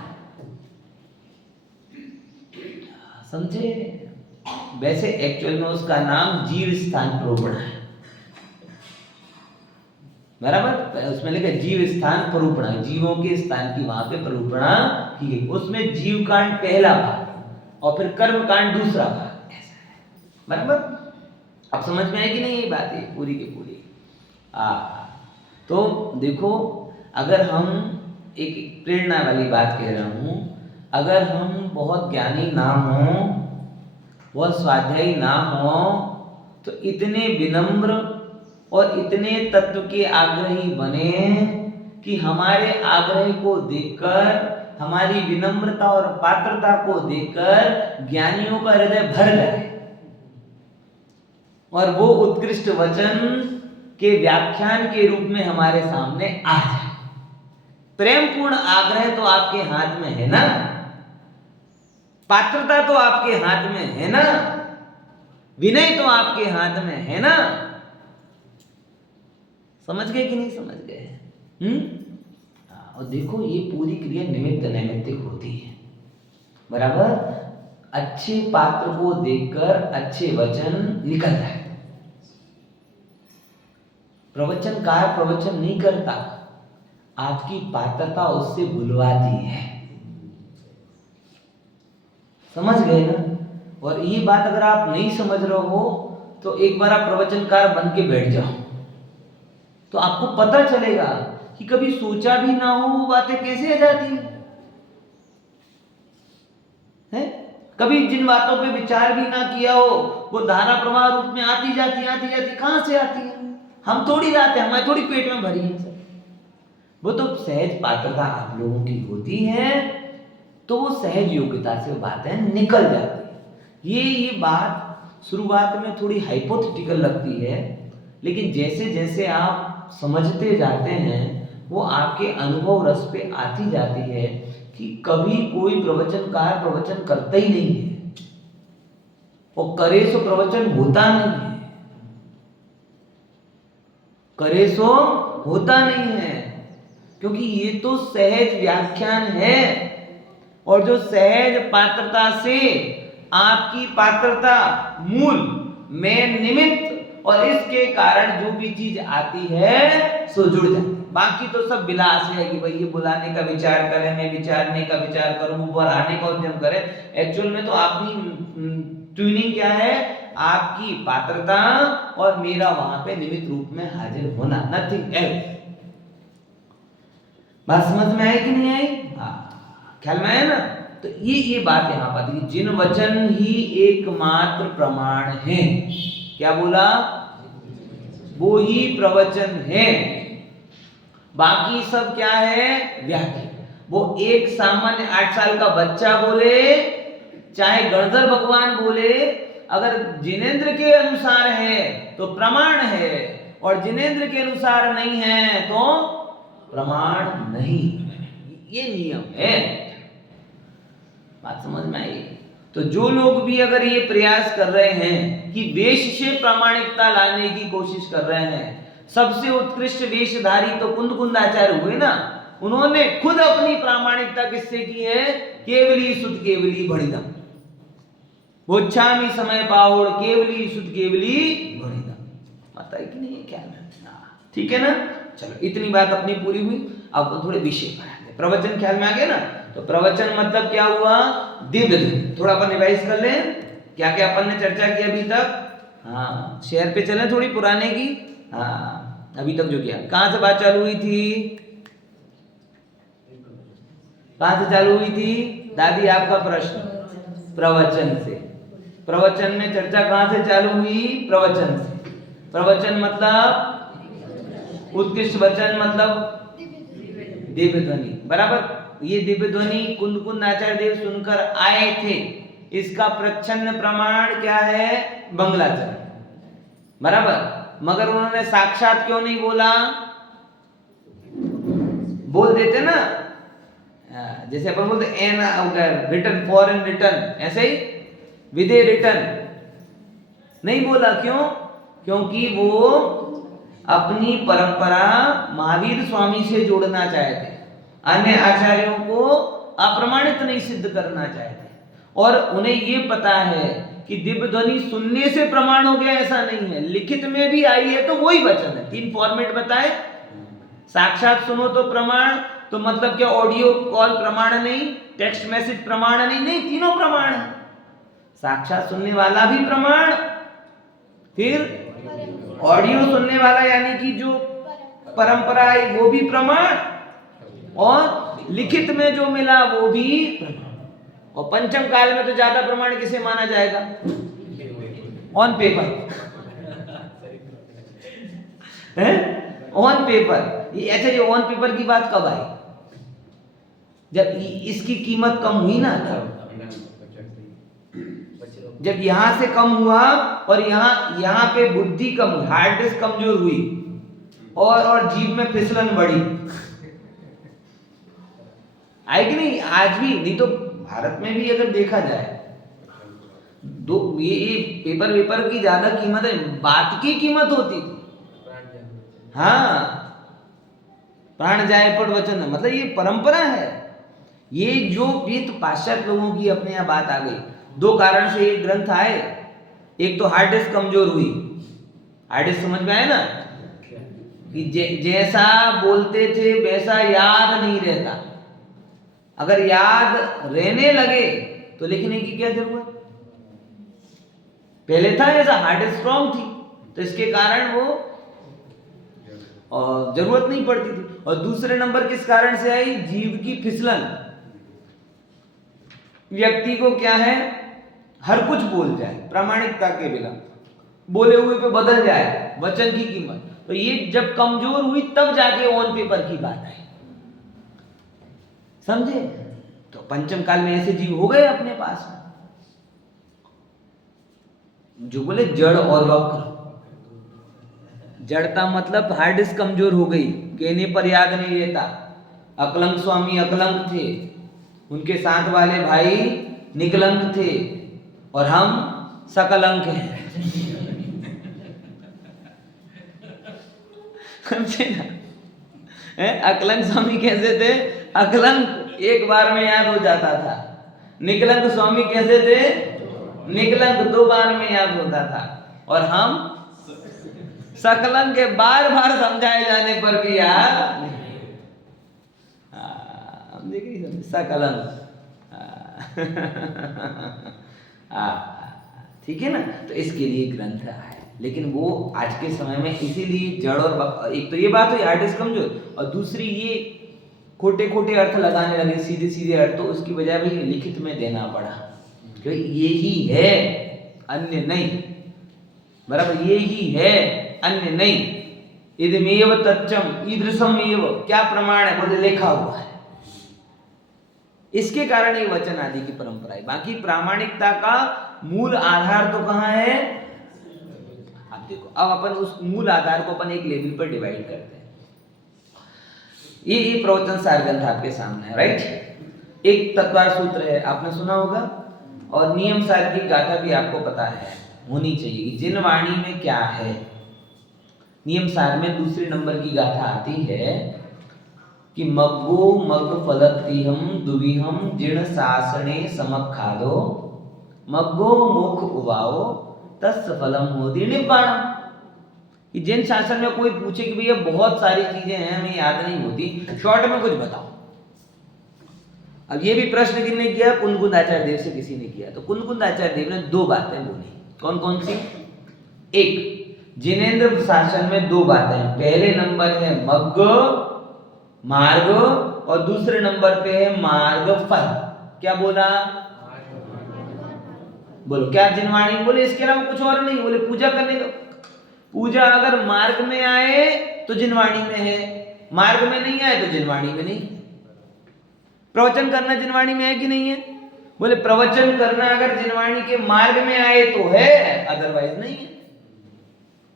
समझे? वैसे एक्चुअल में उसका नाम जीव स्थान प्रोपण है, बराबर। उसमें लिखा जीव स्थान प्रोपणा, जीवों के स्थान की वहां पे प्रोपणा की गई। उसमें जीव कांड पहला भाग और फिर कर्म कांड दूसरा भाग, ऐसा है, बराबर। अब समझ में आई कि नहीं ये बात है पूरी की पूरी? तो देखो, अगर हम एक प्रेरणा वाली बात कह रहा हूं, अगर हम बहुत ज्ञानी ना हो, बहुत स्वाध्यायी ना हो, तो इतने विनम्र और इतने तत्व के आग्रही बने कि हमारे आग्रह को देखकर हमारी विनम्रता और पात्रता को देखकर ज्ञानियों का हृदय भर जाए और वो उत्कृष्ट वचन के व्याख्यान के रूप में हमारे सामने आ जाए। प्रेमपूर्ण आग्रह तो आपके हाथ में है ना, पात्रता तो आपके हाथ में है ना, विनय तो आपके हाथ में है ना। समझ गए कि नहीं समझ गए? और देखो ये पूरी क्रिया निमित्त नैमित्तिक होती है, बराबर। अच्छे पात्र को देखकर अच्छे वचन निकल जाए। प्रवचनकार प्रवचन नहीं करता, आपकी पात्रता उससे बुलवाती है। समझ गए ना? और ये बात अगर आप नहीं समझ रहे हो तो एक बार आप प्रवचनकार बन के बैठ जाओ, तो आपको पता चलेगा कि कभी सोचा भी ना हो वो बातें कैसे आ जाती है? कभी जिन बातों पे विचार भी ना किया हो वो धारा प्रवाह रूप में आती जाती कहां से आती है? हम थोड़ी लाते हैं, हमारे थोड़ी पेट में भरी है सब। वो तो सहज पात्रता आप लोगों की होती है, तो वो सहज योग्यता से बातें निकल जाती है। ये बात शुरुआत में थोड़ी हाइपोथेटिकल लगती है, लेकिन जैसे जैसे आप समझते जाते हैं वो आपके अनुभव रस पे आती जाती है कि कभी कोई प्रवचनकार प्रवचन करता ही नहीं है, और करे सो प्रवचन होता नहीं है, करे सो होता नहीं है, क्योंकि ये तो सहज व्याख्यान है। और जो सहज पात्रता से आपकी पात्रता मूल में निमित्त और इसके कारण जो भी चीज आती है सो जुड़ जाती है। बाकी तो सब विलास है कि भाई ये बुलाने का विचार करें, मैं विचारने का विचार करूं, ऊपर आने का उद्यम करें। एक्चुअल में तो आपकी ट्यूनिंग क्या है? आपकी पात्रता और मेरा वहां पे निमित्त रूप में हाजिर होना, नथिंग एल्स। बात समझ में आई कि नहीं आई? ख्याल में आया ना? तो ये बात यहाँ पर आती है, जिन वचन ही एकमात्र प्रमाण है। क्या बोला? वो ही प्रवचन है, बाकी सब क्या है? व्याख्या। वो एक सामान्य 8 साल का बच्चा बोले, चाहे गणधर भगवान बोले, अगर जिनेंद्र के अनुसार है तो प्रमाण है, और जिनेंद्र के अनुसार नहीं है तो प्रमाण नहीं। ये नियम है। बात समझ में आई? तो जो लोग भी अगर ये प्रयास कर रहे हैं कि वेश से प्रामाणिकता लाने की कोशिश कर रहे हैं, सबसे उत्कृष्ट वेशधारी तो कुंद आचार्य हुए ना। उन्होंने खुद अपनी प्रामाणिकता किससे की है? केवली सुत केवली भणिदम, बोच्छामी समय पावड़ केवली सुत केवली भणिदम। माता है कि नहीं है? क्या ठीक है ना? चलो इतनी बात अपनी पूरी हुई। अब थोड़े विषय पर आते। प्रवचन ख्याल में आ गया ना? तो प्रवचन मतलब क्या हुआ? दिव्य ध्वनि। थोड़ा अपन रिवाइज कर लें, क्या क्या अपन ने चर्चा की अभी तक। शेयर पे चले थोड़ी पुराने की। अभी तक जो किया, कहां से बात चालू हुई थी? कहां से चालू हुई थी दादी? आपका प्रश्न प्रवचन से। प्रवचन में चर्चा कहां से चालू हुई? प्रवचन से। प्रवचन मतलब उत्कृष्ट वचन, मतलब दिव्य ध्वनि, बराबर। ये दिव्य ध्वनि कुंद आचार्य देव सुनकर आए थे, इसका प्रच्छन्न प्रमाण क्या है? मंगलाचरण, बराबर। मगर उन्होंने साक्षात क्यों नहीं बोला? बोल देते ना, जैसे अपन बोलते एन रिटर्न, फॉरेन रिटर्न, ऐसे ही विदे रिटर्न नहीं बोला। क्यों? क्योंकि वो अपनी परंपरा महावीर स्वामी से जोड़ना चाहते, अन्य आचार्यों को अप्रमाणित नहीं सिद्ध करना चाहते। और उन्हें ये पता है कि दिव्य ध्वनि सुनने से प्रमाण हो गया, ऐसा नहीं है। लिखित में भी आई है तो वही वचन है। 3 फॉर्मेट बताए। साक्षात सुनो तो प्रमाण, तो मतलब क्या? ऑडियो कॉल प्रमाण नहीं, टेक्स्ट मैसेज प्रमाण नहीं, तीनों प्रमाण है। साक्षात सुनने वाला भी प्रमाण, फिर ऑडियो सुनने वाला यानी कि जो परंपरा है वो भी प्रमाण, और लिखित में जो मिला वो भी प्रमाण। और पंचम काल में तो ज्यादा प्रमाण किसे माना जाएगा? ऑन पेपर है, ऑन पेपर। ये अच्छा, ये ऑन पेपर की बात कब आई? जब इसकी कीमत कम हुई ना, जब यहां से कम हुआ और यहां पे बुद्धि कम हुई, हार्ड डिस्क कमजोर हुई और जीभ में फिसलन बढ़ी, है कि नहीं? आज भी नहीं तो भारत में भी अगर देखा जाए दो ये पेपर की ज्यादा कीमत है, बात की कीमत होती थी। हाँ, प्राण जाए पर वचन, मतलब ये परंपरा है। ये तो पाश्चात्य लोगों की अपने यहाँ बात आ गई। दो कारण से ये ग्रंथ आए, एक तो हार्ड डिस्क कमजोर हुई, हार्ड डिस्क समझ में आया ना, कि जैसा बोलते थे वैसा याद नहीं रहता। अगर याद रहने लगे तो लिखने की क्या जरूरत? पहले था ऐसा, हार्ड डिस्क स्ट्रॉन्ग थी तो इसके कारण वो जरूरत नहीं पड़ती थी। और दूसरे नंबर किस कारण से आई? जीभ की फिसलन। व्यक्ति को क्या है, हर कुछ बोल जाए प्रामाणिकता के बिना, बोले हुए पे बदल जाए वचन की कीमत। तो ये जब कमजोर हुई तब जाके ऑन पेपर की बात आई, समझे? तो पंचम काल में ऐसे जीव हो गए अपने पास में जो बोले जड़ और वक्र। जड़ता मतलब हार्ड डिस्क कमजोर हो गई, कहने पर याद नहीं रहता। अकलंक स्वामी अकलंक थे, उनके साथ वाले भाई निकलंक थे और हम सकलंक हैं। समझे ना? अकलंक स्वामी कैसे थे? अकलंक एक बार में याद हो जाता था। निकलंक स्वामी कैसे थे? निकलंक 2 बार में याद होता था। और हम सकलंक के बार बार समझाए जाने पर भी याद नहीं। हम देख रही समझे सकलंक। ठीक है ना? तो इसके लिए ग्रंथ है, लेकिन वो आज के समय में इसीलिए जड़ और एक तो ये बात हुई हार्ड डिस्क कमजोर, और दूसरी ये खोटे खोटे अर्थ लगाने लगे, सीधे सीधे अर्थ, तो उसकी बजाय भाई लिखित में देना पड़ा, क्योंकि ये ही है अन्य नहीं, बराबर? ये ही है अन्य नहीं। इदमेव तच्चम ईदृशम एव, क्या प्रमाण है? बोले लिखा हुआ है। इसके कारण ये वचन आदि की परंपरा है। बाकी प्रामाणिकता का मूल आधार तो कहाँ है? आप देखो, अब अपन उस मूल आधार को अपन एक लेवल पर डिवाइड करते हैं। ये प्रवचन सार ग्रंथ आपके सामने है, राइट? एक तत्वार सूत्र है, आपने सुना होगा, और नियम सार की गाथा भी आपको पता है, होनी चाहिए कि जिन वाणी में क्या है। नियम सार में दूसरे नंबर की गाथा आती है कि मग्गो मग फलत्तिहम दुविहम जीर्ण सासणे समखादो मग्गो मुख उवाओ तस् फलम होती निब्बाणम। कि जिन शासन में कोई पूछे कि भैया बहुत सारी चीजें हैं हमें याद नहीं होती, शॉर्ट में कुछ बताओ। अब ये भी प्रश्न किसने किया? कुंदकुंद आचार्य देव से किसी ने किया। तो कुंदकुंद आचार्य देव ने 2 बातें बोली। कौन कौन सी? एक, जिनेंद्र शासन में 2 बातें हैं। पहले नंबर है मग्ग मार्ग, और दूसरे नंबर पे है मार्ग फल। क्या बोला? बोलो क्या जिनवाणी? बोले इसके अलावा कुछ और नहीं। बोले पूजा करने का, पूजा अगर मार्ग में आए तो जिनवाणी में है, मार्ग में नहीं आए तो जिनवाणी में नहीं। प्रवचन करना जिनवाणी में है कि नहीं है? बोले प्रवचन करना अगर जिनवाणी के मार्ग में आए तो है, अदरवाइज नहीं है।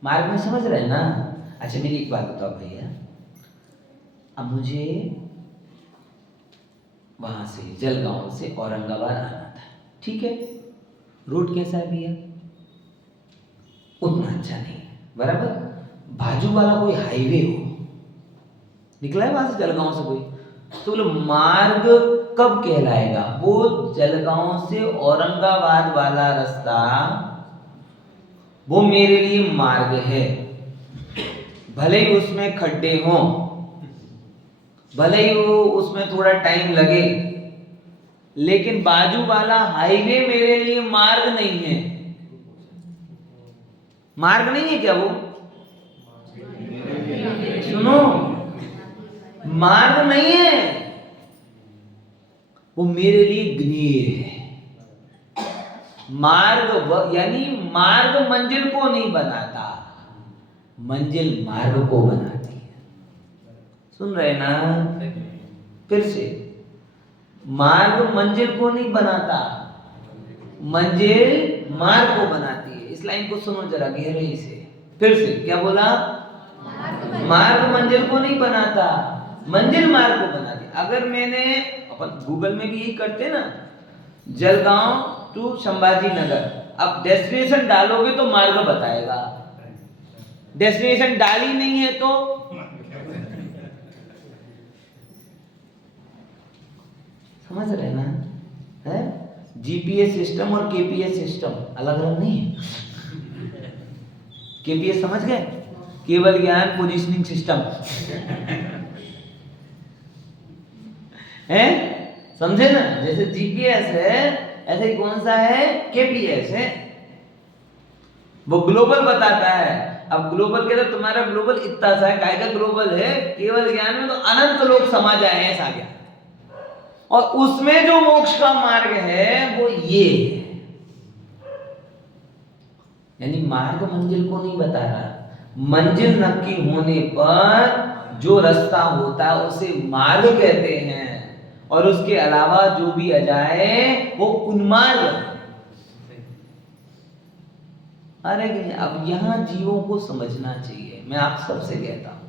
मार्ग में समझ रहे हैं ना? अच्छा मेरी एक बात बताओ भैया, अब मुझे वहां से जलगांव से औरंगाबाद आना था, ठीक है? रोड कैसा है भैया? उतना अच्छा नहीं है, बराबर? बाजू वाला कोई हाईवे हो, निकला है वहां से जलगांव से कोई, तो बोलो मार्ग कब कहलाएगा? वो जलगांव से औरंगाबाद वाला रास्ता वो मेरे लिए मार्ग है। भले ही उसमें खड्डे हों, भले ही वो उसमें थोड़ा टाइम लगे, लेकिन बाजू वाला हाईवे मेरे लिए मार्ग नहीं है। मार्ग नहीं है क्या वो? सुनो, मार्ग नहीं है वो, मेरे लिए ज्ञेय है। मार्ग यानी मार्ग मंजिल को नहीं बनाता, मंजिल मार्ग को बनाती है। सुन रहे ना? फिर से मार्ग मंजिल को नहीं बनाता, मंजिल मार्ग को बनाती है। इस लाइन को सुनो जरा गहराई से, फिर से क्या बोला? मार्ग मंजिल को नहीं बनाता, मंजिल मार्ग को बनाती है। अगर मैंने, अपन गूगल में भी यही करते ना, जलगांव टू संभाजी नगर, अब डेस्टिनेशन डालोगे तो मार्ग बताएगा, डेस्टिनेशन डाली नहीं है तो समझ रहे ना? है जीपीएस सिस्टम और केपीएस सिस्टम अलग अलग नहीं है। केपीएस समझ गए? केवल ज्ञान पोजीशनिंग सिस्टम है, समझे ना? जैसे जीपीएस है ऐसे ही कौन सा है? केपीएस है, वो ग्लोबल बताता है। अब ग्लोबल के तो तुम्हारा ग्लोबल इतना सा है, काय का ग्लोबल है? केवल ज्ञान में तो अनंत लोग समा जाए ऐसा गया, और उसमें जो मोक्ष का मार्ग है वो ये है। यानी मार्ग मंजिल को नहीं बता रहा, मंजिल नक्की होने पर जो रास्ता होता है उसे मार्ग कहते हैं, और उसके अलावा जो भी आ जाए वो उन्मार्ग है। अरे अब यहां जीवों को समझना चाहिए। मैं आप सबसे कहता हूं,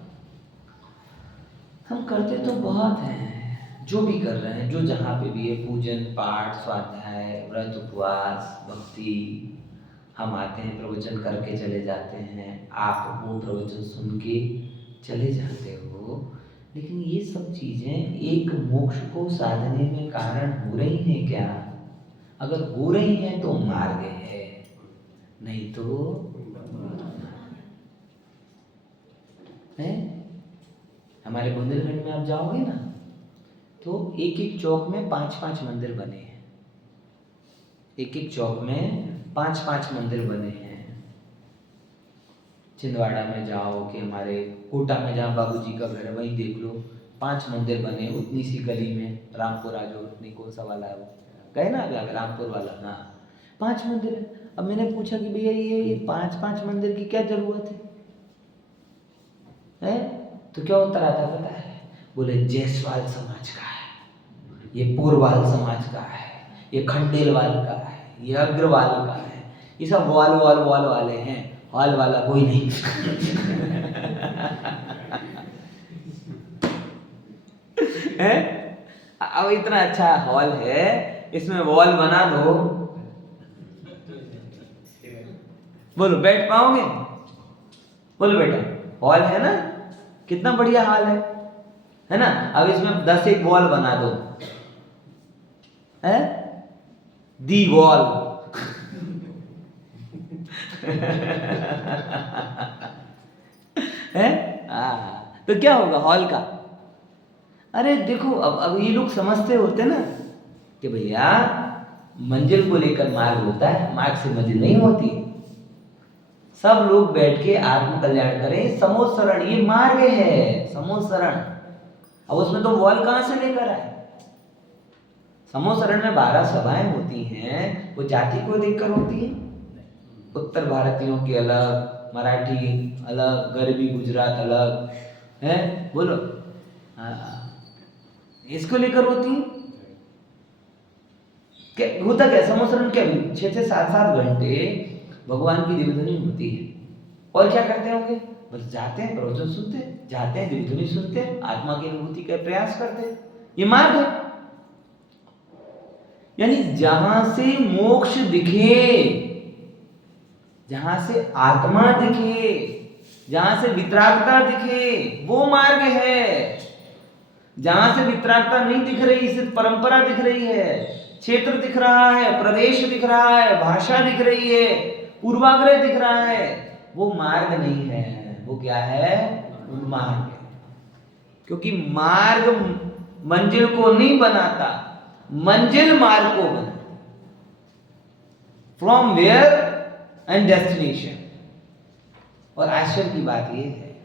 हम करते तो बहुत हैं, जो भी कर रहे हैं, जो जहां पे भी है, पूजन पाठ स्वाध्याय व्रत उपवास भक्ति, हम आते हैं प्रवचन करके चले जाते हैं, आप वो प्रवचन सुन के चले जाते हो, लेकिन ये सब चीजें एक मोक्ष को साधने में कारण हो रही हैं क्या? अगर हो रही हैं तो मार्ग है, नहीं तो है। हमारे बुंदेलखंड में आप जाओगे ना तो एक एक चौक में 5-5 मंदिर बने हैं, एक एक चौक में 5-5 मंदिर बने हैं। छिंदवाड़ा में जाओ कि हमारे कोटा में जहाँ बाबूजी का घर है वहीं देख लो, 5 मंदिर बने उतनी सी गली में। रामपुरा जो नहीं कौन सा वाला है वो कहे ना, अगर रामपुर वाला, हाँ 5 मंदिर है। अब मैंने पूछा कि भैया ये 5-5 मंदिर की क्या जरूरत है? तो क्या उत्तर आता पता है? बोले जायसवाल समाज का है, ये पूर्वाल समाज का है, ये खंडेलवाल का है, ये अग्रवाल का है, ये सब वाल वाले हैं, हॉल वाला कोई नहीं। है? अब इतना अच्छा हॉल है, इसमें वॉल बना दो, बोलो बैठ पाओगे? बोलो बेटा, हॉल है ना, कितना बढ़िया हॉल है ना? अब इसमें 10 एक वॉल बना दो, है दी वॉल। है? तो क्या होगा हॉल का? अरे देखो, अब ये लोग समझते होते ना कि भैया मंजिल को लेकर मार्ग होता है, मार्ग से मंजिल नहीं होती। सब लोग बैठ के आत्म कल्याण करें, समोसरण ये मार्ग है, समोसरण। अब उसमें तो वॉल कहां से लेकर आए? समोसरण में 12 सभाएं होती हैं, वो जाति को देखकर होती है। उत्तर भारतीयों के अलग, मराठी अलग, गरबी गुजरात अलग, है बोलो, इसको लेकर होती है। क्या होता क्या समोसरण? क्या 6-6 7-7 घंटे भगवान की दिव्यध्वनि होती है, और क्या करते होंगे? बस जाते हैं प्रवचन सुनते, जाते हैं दिव्यध्वनि सुनते, आत्मा की अनुभूति का प्रयास करते। ये मार्ग है। यानी जहां से मोक्ष दिखे, जहां से आत्मा दिखे, जहां से वितरागता दिखे, वो मार्ग है। जहां से वितरागता नहीं दिख रही, सिर्फ परंपरा दिख रही है, क्षेत्र दिख रहा है, प्रदेश दिख रहा है, भाषा दिख रही है, पूर्वाग्रह दिख रहा है, वो मार्ग नहीं है। वो क्या है? मार्ग है। क्योंकि मार्ग मंजिल को नहीं बनाता, मंजिल मार्ग को बनाता। From where and destination. और आश्चर्य की बात यह है,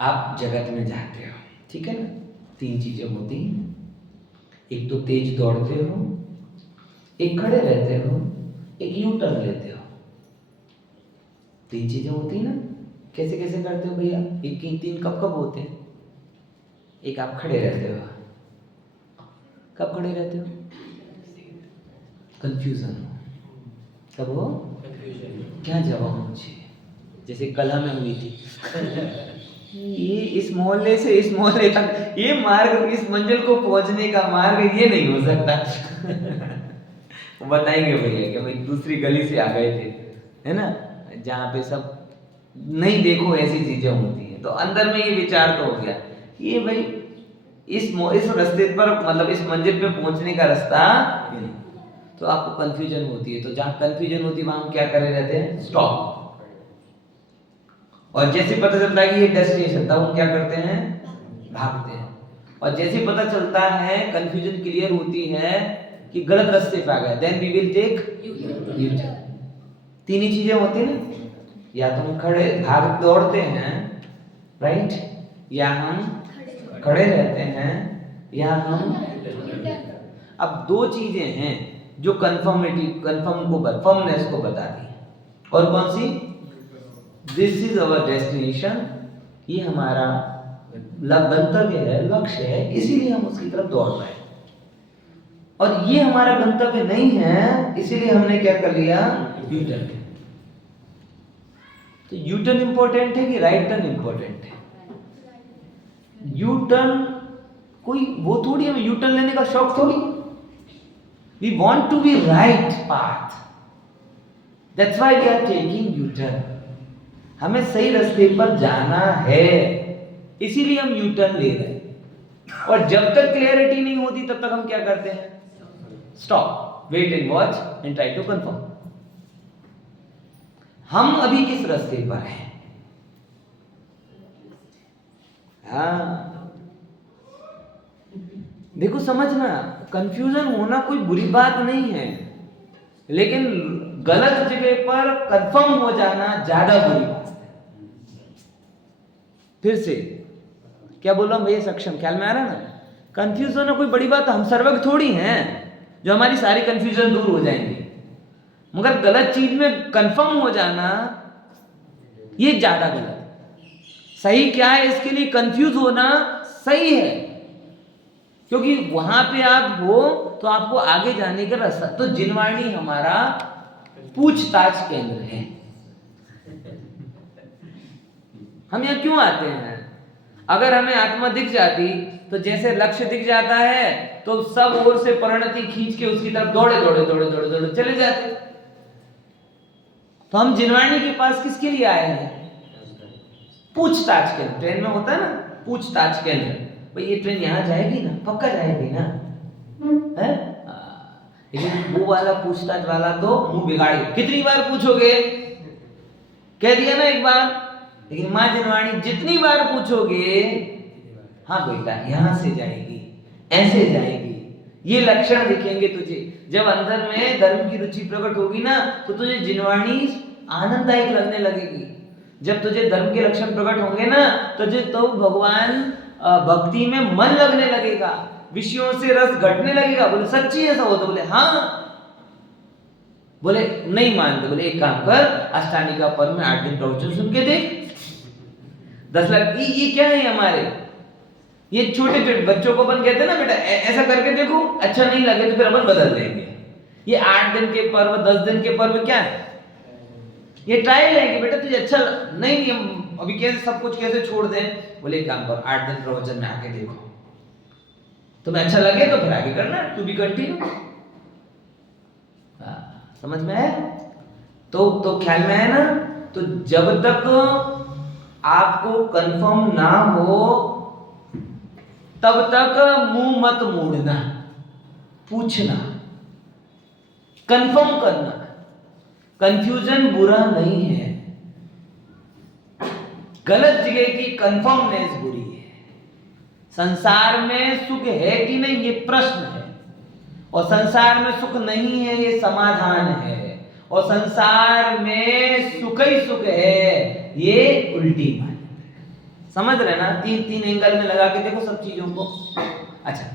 आप जगत में जाते हो, ठीक है ना, 3 चीजें होती हैं। एक तो तेज दौड़ते हो, एक खड़े रहते हो, एक यू टर्न लेते हो। 3 चीजें होती हैं ना। कैसे कैसे करते हो भैया? एक 3 कब कब होते हैं? एक आप खड़े रहते हो, कब खड़े रहते हो? कंफ्यूजन हो, कब हो? कंफ्यूजन। क्या जवाब मुझे, जैसे कला में हुई थी ये इस मोहल्ले से इस मोहल्ले तक ये मार्ग, इस मंजिल को पहुंचने का मार्ग ये नहीं हो सकता वो बताएंगे भैया कि भाई दूसरी गली से आ गए थे, है ना, जहाँ पे सब नहीं देखो ऐसी चीजें होती हैं। तो अंदर में ये विचार तो हो गया ये भाई इस रास्ते पर, मतलब इस मंजिल पे पहुंचने का रास्ता ये नहीं। तो आपको कंफ्यूजन होती है, तो जहाँ कंफ्यूजन होती है वहां हम क्या करे रहते हैं? स्टॉप। और जैसे पता चलता है कि ये डेस्टिनेशन, तब हम क्या करते हैं? भागते हैं। और जैसे पता चलता है, कंफ्यूजन क्लियर होती है कि गलत रास्ते पे आ गए, then we will take U-turn. तीन ही चीजें होती हैं ना, या तो हम खड़े भाग दौड़ते हैं, राइट, या हम खड़े रहते हैं, या हम। अब दो चीजें हैं जो फर्मनेस को बताती है, और कौन सी? दिस इज अवर डेस्टिनेशन, ये हमारा गंतव्य है, लक्ष्य है, इसीलिए हम उसकी तरफ दौड़ रहे हैं। और ये हमारा गंतव्य नहीं है, इसीलिए हमने क्या कर लिया? यू-टर्न। तो यू-टर्न इंपॉर्टेंट है कि राइट टर्न इंपॉर्टेंट है? यू-टर्न कोई वो थोड़ी, हमें यू-टर्न लेने का शौक थोड़ी। We want to be right path, that's why we are taking U-turn. हमें सही रास्ते पर जाना है, इसीलिए हम यू-टर्न ले रहे हैं। और जब तक क्लियरिटी नहीं होती तब तक हम क्या करते हैं? Stop, wait and watch and try to confirm. हम अभी किस रास्ते पर हैं? हाँ, देखो समझना, कंफ्यूजन होना कोई बुरी बात नहीं है, लेकिन गलत जगह पर कंफर्म हो जाना ज्यादा बुरी बात है। फिर से क्या बोल रहा हूं भैया, सक्षम ख्याल में आ रहा है ना? कंफ्यूज होना कोई बड़ी बात, हम सर्वज्ञ थोड़ी हैं जो हमारी सारी कंफ्यूजन दूर हो जाएंगे, मगर गलत चीज में कंफर्म हो जाना ये ज्यादा गलत है। सही क्या है? इसके लिए कंफ्यूज होना सही है, क्योंकि वहां पे आप हो तो आपको आगे जाने का रास्ता। तो जिनवाणी हमारा पूछताछ केंद्र है। हम यहाँ क्यों आते हैं? अगर हमें आत्मा दिख जाती तो जैसे लक्ष्य दिख जाता है तो सब ओर से परिणति खींच के उसकी तरफ दौड़े दौड़े दौड़े दौड़े दौड़े चले जाते। तो हम जिनवाणी के पास किसके लिए आए हैं? पूछताछ केंद्र। ट्रेन में होता है ना पूछताछ केंद्र, भाई ये ट्रेन यहाँ जाएगी ना, पक्का जाएगी ना, है? लेकिन वो वाला पूछताछ वाला तो मुंह बिगाड़ेगा। कितनी बार पूछोगे? कह दिया ना एक बार। लेकिन माँ जिनवाणी जितनी बार पूछोगे, हाँ बेटा यहाँ से जाएगी, ऐसे जाएगी, ये लक्षण दिखेंगे तुझे। जब अंदर में धर्म की रुचि प्रकट होगी ना तो तुझे जिनवाणी आनंददायक लगने लगेगी। जब तुझे धर्म के लक्षण प्रकट होंगे ना तुझे तो भगवान भक्ति में मन लगने लगेगा, विषयों से रस घटने लगेगा। बोले सच्ची ऐसा हो? तो बोले हाँ। बोले नहीं मानते? बोले एक काम कर, अष्टानिका पर्व में 8 दिन प्रवचन सुन के देख, 10 लाख। ये क्या है हमारे, ये छोटे छोटे बच्चों को अपन कहते हैं ना बेटा ऐसा करके देखो, अच्छा नहीं लगे तो फिर अपन बदल देंगे। ये 8 दिन के पर्व 10 दिन के पर्व क्या है? ये ट्रायल है कि बेटा तुझे अच्छा नहीं, हम अभी कैसे सब कुछ कैसे छोड़ दें? बोले एक काम कर, 8 दिन प्रवचन में आके देखो, तुम्हें अच्छा लगे तो फिर आगे करना, टू बी कंटिन्यू। समझ में है? तो ख्याल में है ना? तो जब तक आपको कंफर्म ना हो तब तक मुंह मत मोड़ना, पूछना, कंफर्म करना। कंफ्यूजन बुरा नहीं है, गलत जगह की कंफर्मनेस बुरी है। संसार में सुख है कि नहीं ये प्रश्न है, और संसार में सुख नहीं है ये समाधान है, और संसार में सुख ही सुख है ये उल्टी बात है। समझ रहे ना? तीन एंगल में लगा के देखो सब चीजों को। अच्छा,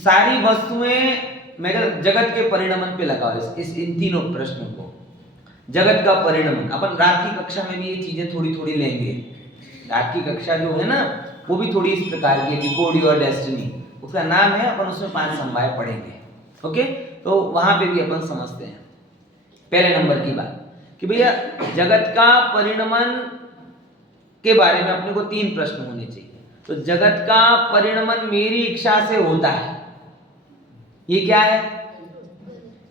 सारी वस्तुएं मैं जगत के परिणमन पे लगाओ इन तीनों प्रश्नों को। जगत का परिणमन अपन रात की कक्षा में भी ये चीजें थोड़ी थोड़ी लेंगे। रात की कक्षा जो है ना वो भी थोड़ी इस प्रकार की है, कोड योर डेस्टिनी उसका नाम है, अपन उसमें 5 समवाय पढ़ेंगे। ओके, तो वहां पे भी अपन समझते हैं पहले नंबर की बात कि भैया जगत का परिणमन के बारे में अपने को 3 प्रश्न होने चाहिए। तो जगत का परिणमन मेरी इच्छा से होता है, ये क्या है?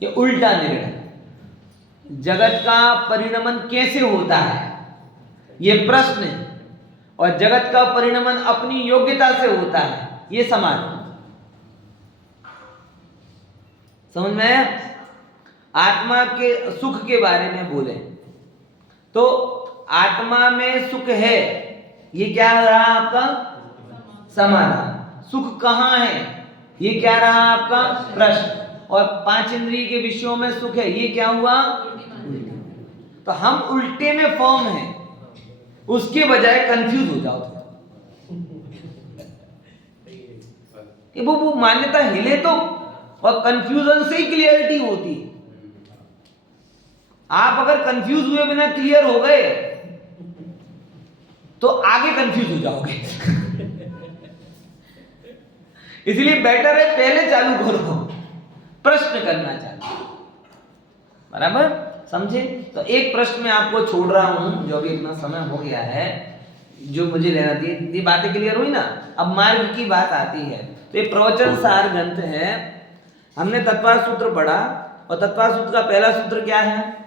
ये उल्टा निर्णय। जगत का परिणमन कैसे होता है, ये प्रश्न है। और जगत का परिणमन अपनी योग्यता से होता है, ये समान। समझ में आया? आत्मा के सुख के बारे में बोले तो आत्मा में सुख है, ये क्या रहा आपका? समाधान। सुख कहाँ है, ये क्या रहा आपका? प्रश्न। और 5 इंद्रिय के विषयों में सुख है, ये क्या हुआ? तो हम उल्टे में फॉर्म है, उसके बजाय कंफ्यूज हो जाओ थोड़ा कि वो मान्यता हिले तो, और कंफ्यूजन से ही क्लियरिटी होती है। आप अगर कंफ्यूज हुए बिना क्लियर हो गए तो आगे कंफ्यूज हो जाओगे इसलिए बेटर है पहले चालू करो, प्रश्न करना चालू। बराबर समझे? तो एक प्रश्न मैं आपको छोड़ रहा हूं, जो भी इतना समय हो गया है, जो मुझे लेना थी, ये बातें क्लियर हुई ना। अब मार्ग की बात आती है, तो ये प्रवचन सार ग्रंथ है। हमने तत्वार्थ सूत्र पढ़ा, और तत्वार्थ सूत्र का पहला सूत्र क्या है?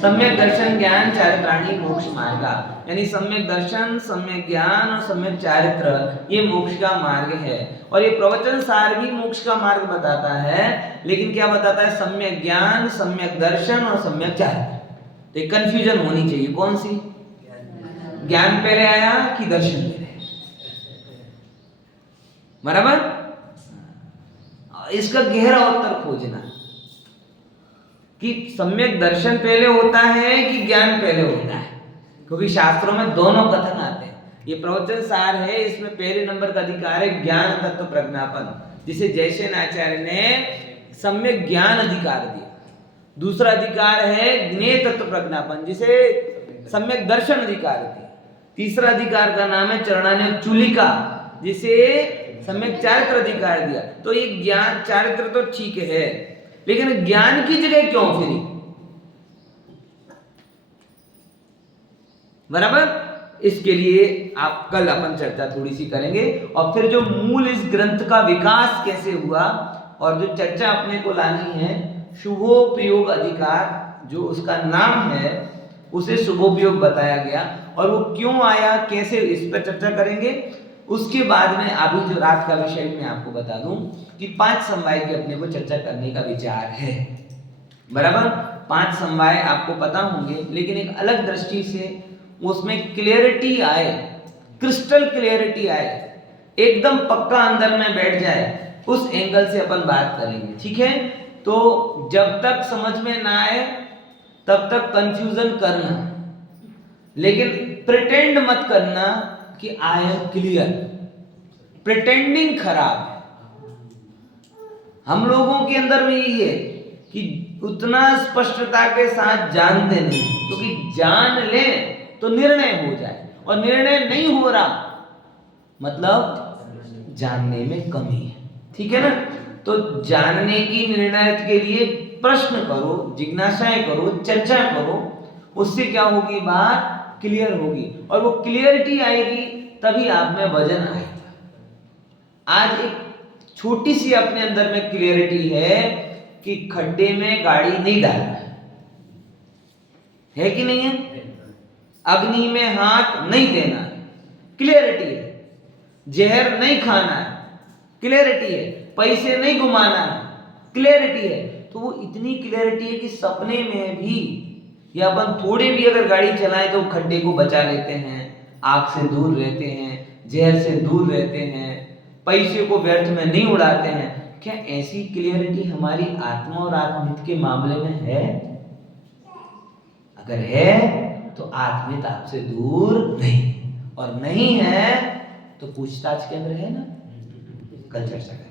सम्यक दर्शन ज्ञान चारित्राणी मोक्ष मार्ग। यानी सम्यक दर्शन, सम्यक ज्ञान और सम्यक चारित्र, ये मोक्ष का मार्ग है। और ये प्रवचन सार भी मोक्ष का मार्ग बताता है, लेकिन क्या बताता है? सम्यक ज्ञान, सम्यक दर्शन और सम्यक चारित्र। तो कंफ्यूजन होनी चाहिए, कौन सी? ज्ञान पहले आया कि दर्शन पहले? बराबर, इसका गहरा उत्तर खोजना कि सम्यक दर्शन पहले होता है कि ज्ञान पहले होता है, क्योंकि शास्त्रों में दोनों कथन आते हैं। ये प्रवचन सार है, इसमें पहले नंबर का अधिकार है ज्ञान तत्व प्रज्ञापन, जिसे जयसेन आचार्य ने सम्यक ज्ञान अधिकार दिया। दूसरा अधिकार है ज्ञेय तत्व प्रज्ञापन, जिसे सम्यक दर्शन अधिकार दिया। तीसरा अधिकार का नाम है चरणान्य चूलिका, जिसे सम्यक चारित्र अधिकार दिया। तो ये ज्ञान चारित्र तो ठीक है, लेकिन ज्ञान की जगह क्यों फिरी? बराबर, इसके लिए आप कल अपन चर्चा थोड़ी सी करेंगे। और फिर जो मूल इस ग्रंथ का विकास कैसे हुआ, और जो चर्चा अपने को लानी है, शुभोपयोग अधिकार, जो उसका नाम है, उसे शुभोपयोग बताया गया, और वो क्यों आया, कैसे, इस पर चर्चा करेंगे। उसके बाद में अभी जो रात का विषय मैं आपको बता दूं कि 5 समवाय की अपने को चर्चा करने का विचार है। बराबर, 5 समवाय आपको पता होंगे, लेकिन एक अलग दृष्टि से उसमें क्लियरिटी आए, क्रिस्टल क्लियरिटी आए, एकदम पक्का अंदर में बैठ जाए, उस एंगल से अपन बात करेंगे। ठीक है? तो जब तक समझ में ना आए तब तक कंफ्यूजन करना, लेकिन प्रिटेंड मत करना कि आई एम क्लियर। प्रिटेंडिंग खराब है। हम लोगों के अंदर में यही है कि उतना स्पष्टता के साथ जानते नहीं, क्योंकि जान ले तो निर्णय हो जाए, और निर्णय नहीं हो रहा मतलब जानने में कमी है। ठीक है ना? तो जानने की, निर्णय के लिए प्रश्न करो, जिज्ञासाएं करो, चर्चा करो, उससे क्या होगी? बात क्लियर होगी, और वो क्लियरिटी आएगी तभी आप में वजन आएगा। आज एक छोटी सी अपने अंदर में क्लियरिटी है कि खड्डे में गाड़ी नहीं डालना है कि नहीं है? अग्नि में हाथ नहीं देना है, क्लियरिटी है। जहर नहीं खाना है, क्लियरिटी है। पैसे नहीं घुमाना है, क्लियरिटी है। तो वो इतनी क्लियरिटी है कि सपने में भी, या अपन थोड़े भी अगर गाड़ी चलाएं तो खड्डे को बचा लेते हैं, आग से दूर रहते हैं, जहर से दूर रहते हैं, पैसे को व्यर्थ में नहीं उड़ाते हैं। क्या ऐसी क्लियरिटी हमारी आत्मा और आत्महित के मामले में है? अगर है तो आत्महित आपसे दूर नहीं, और नहीं है तो पूछताछ केंद्र है ना। कल चर्चा करें।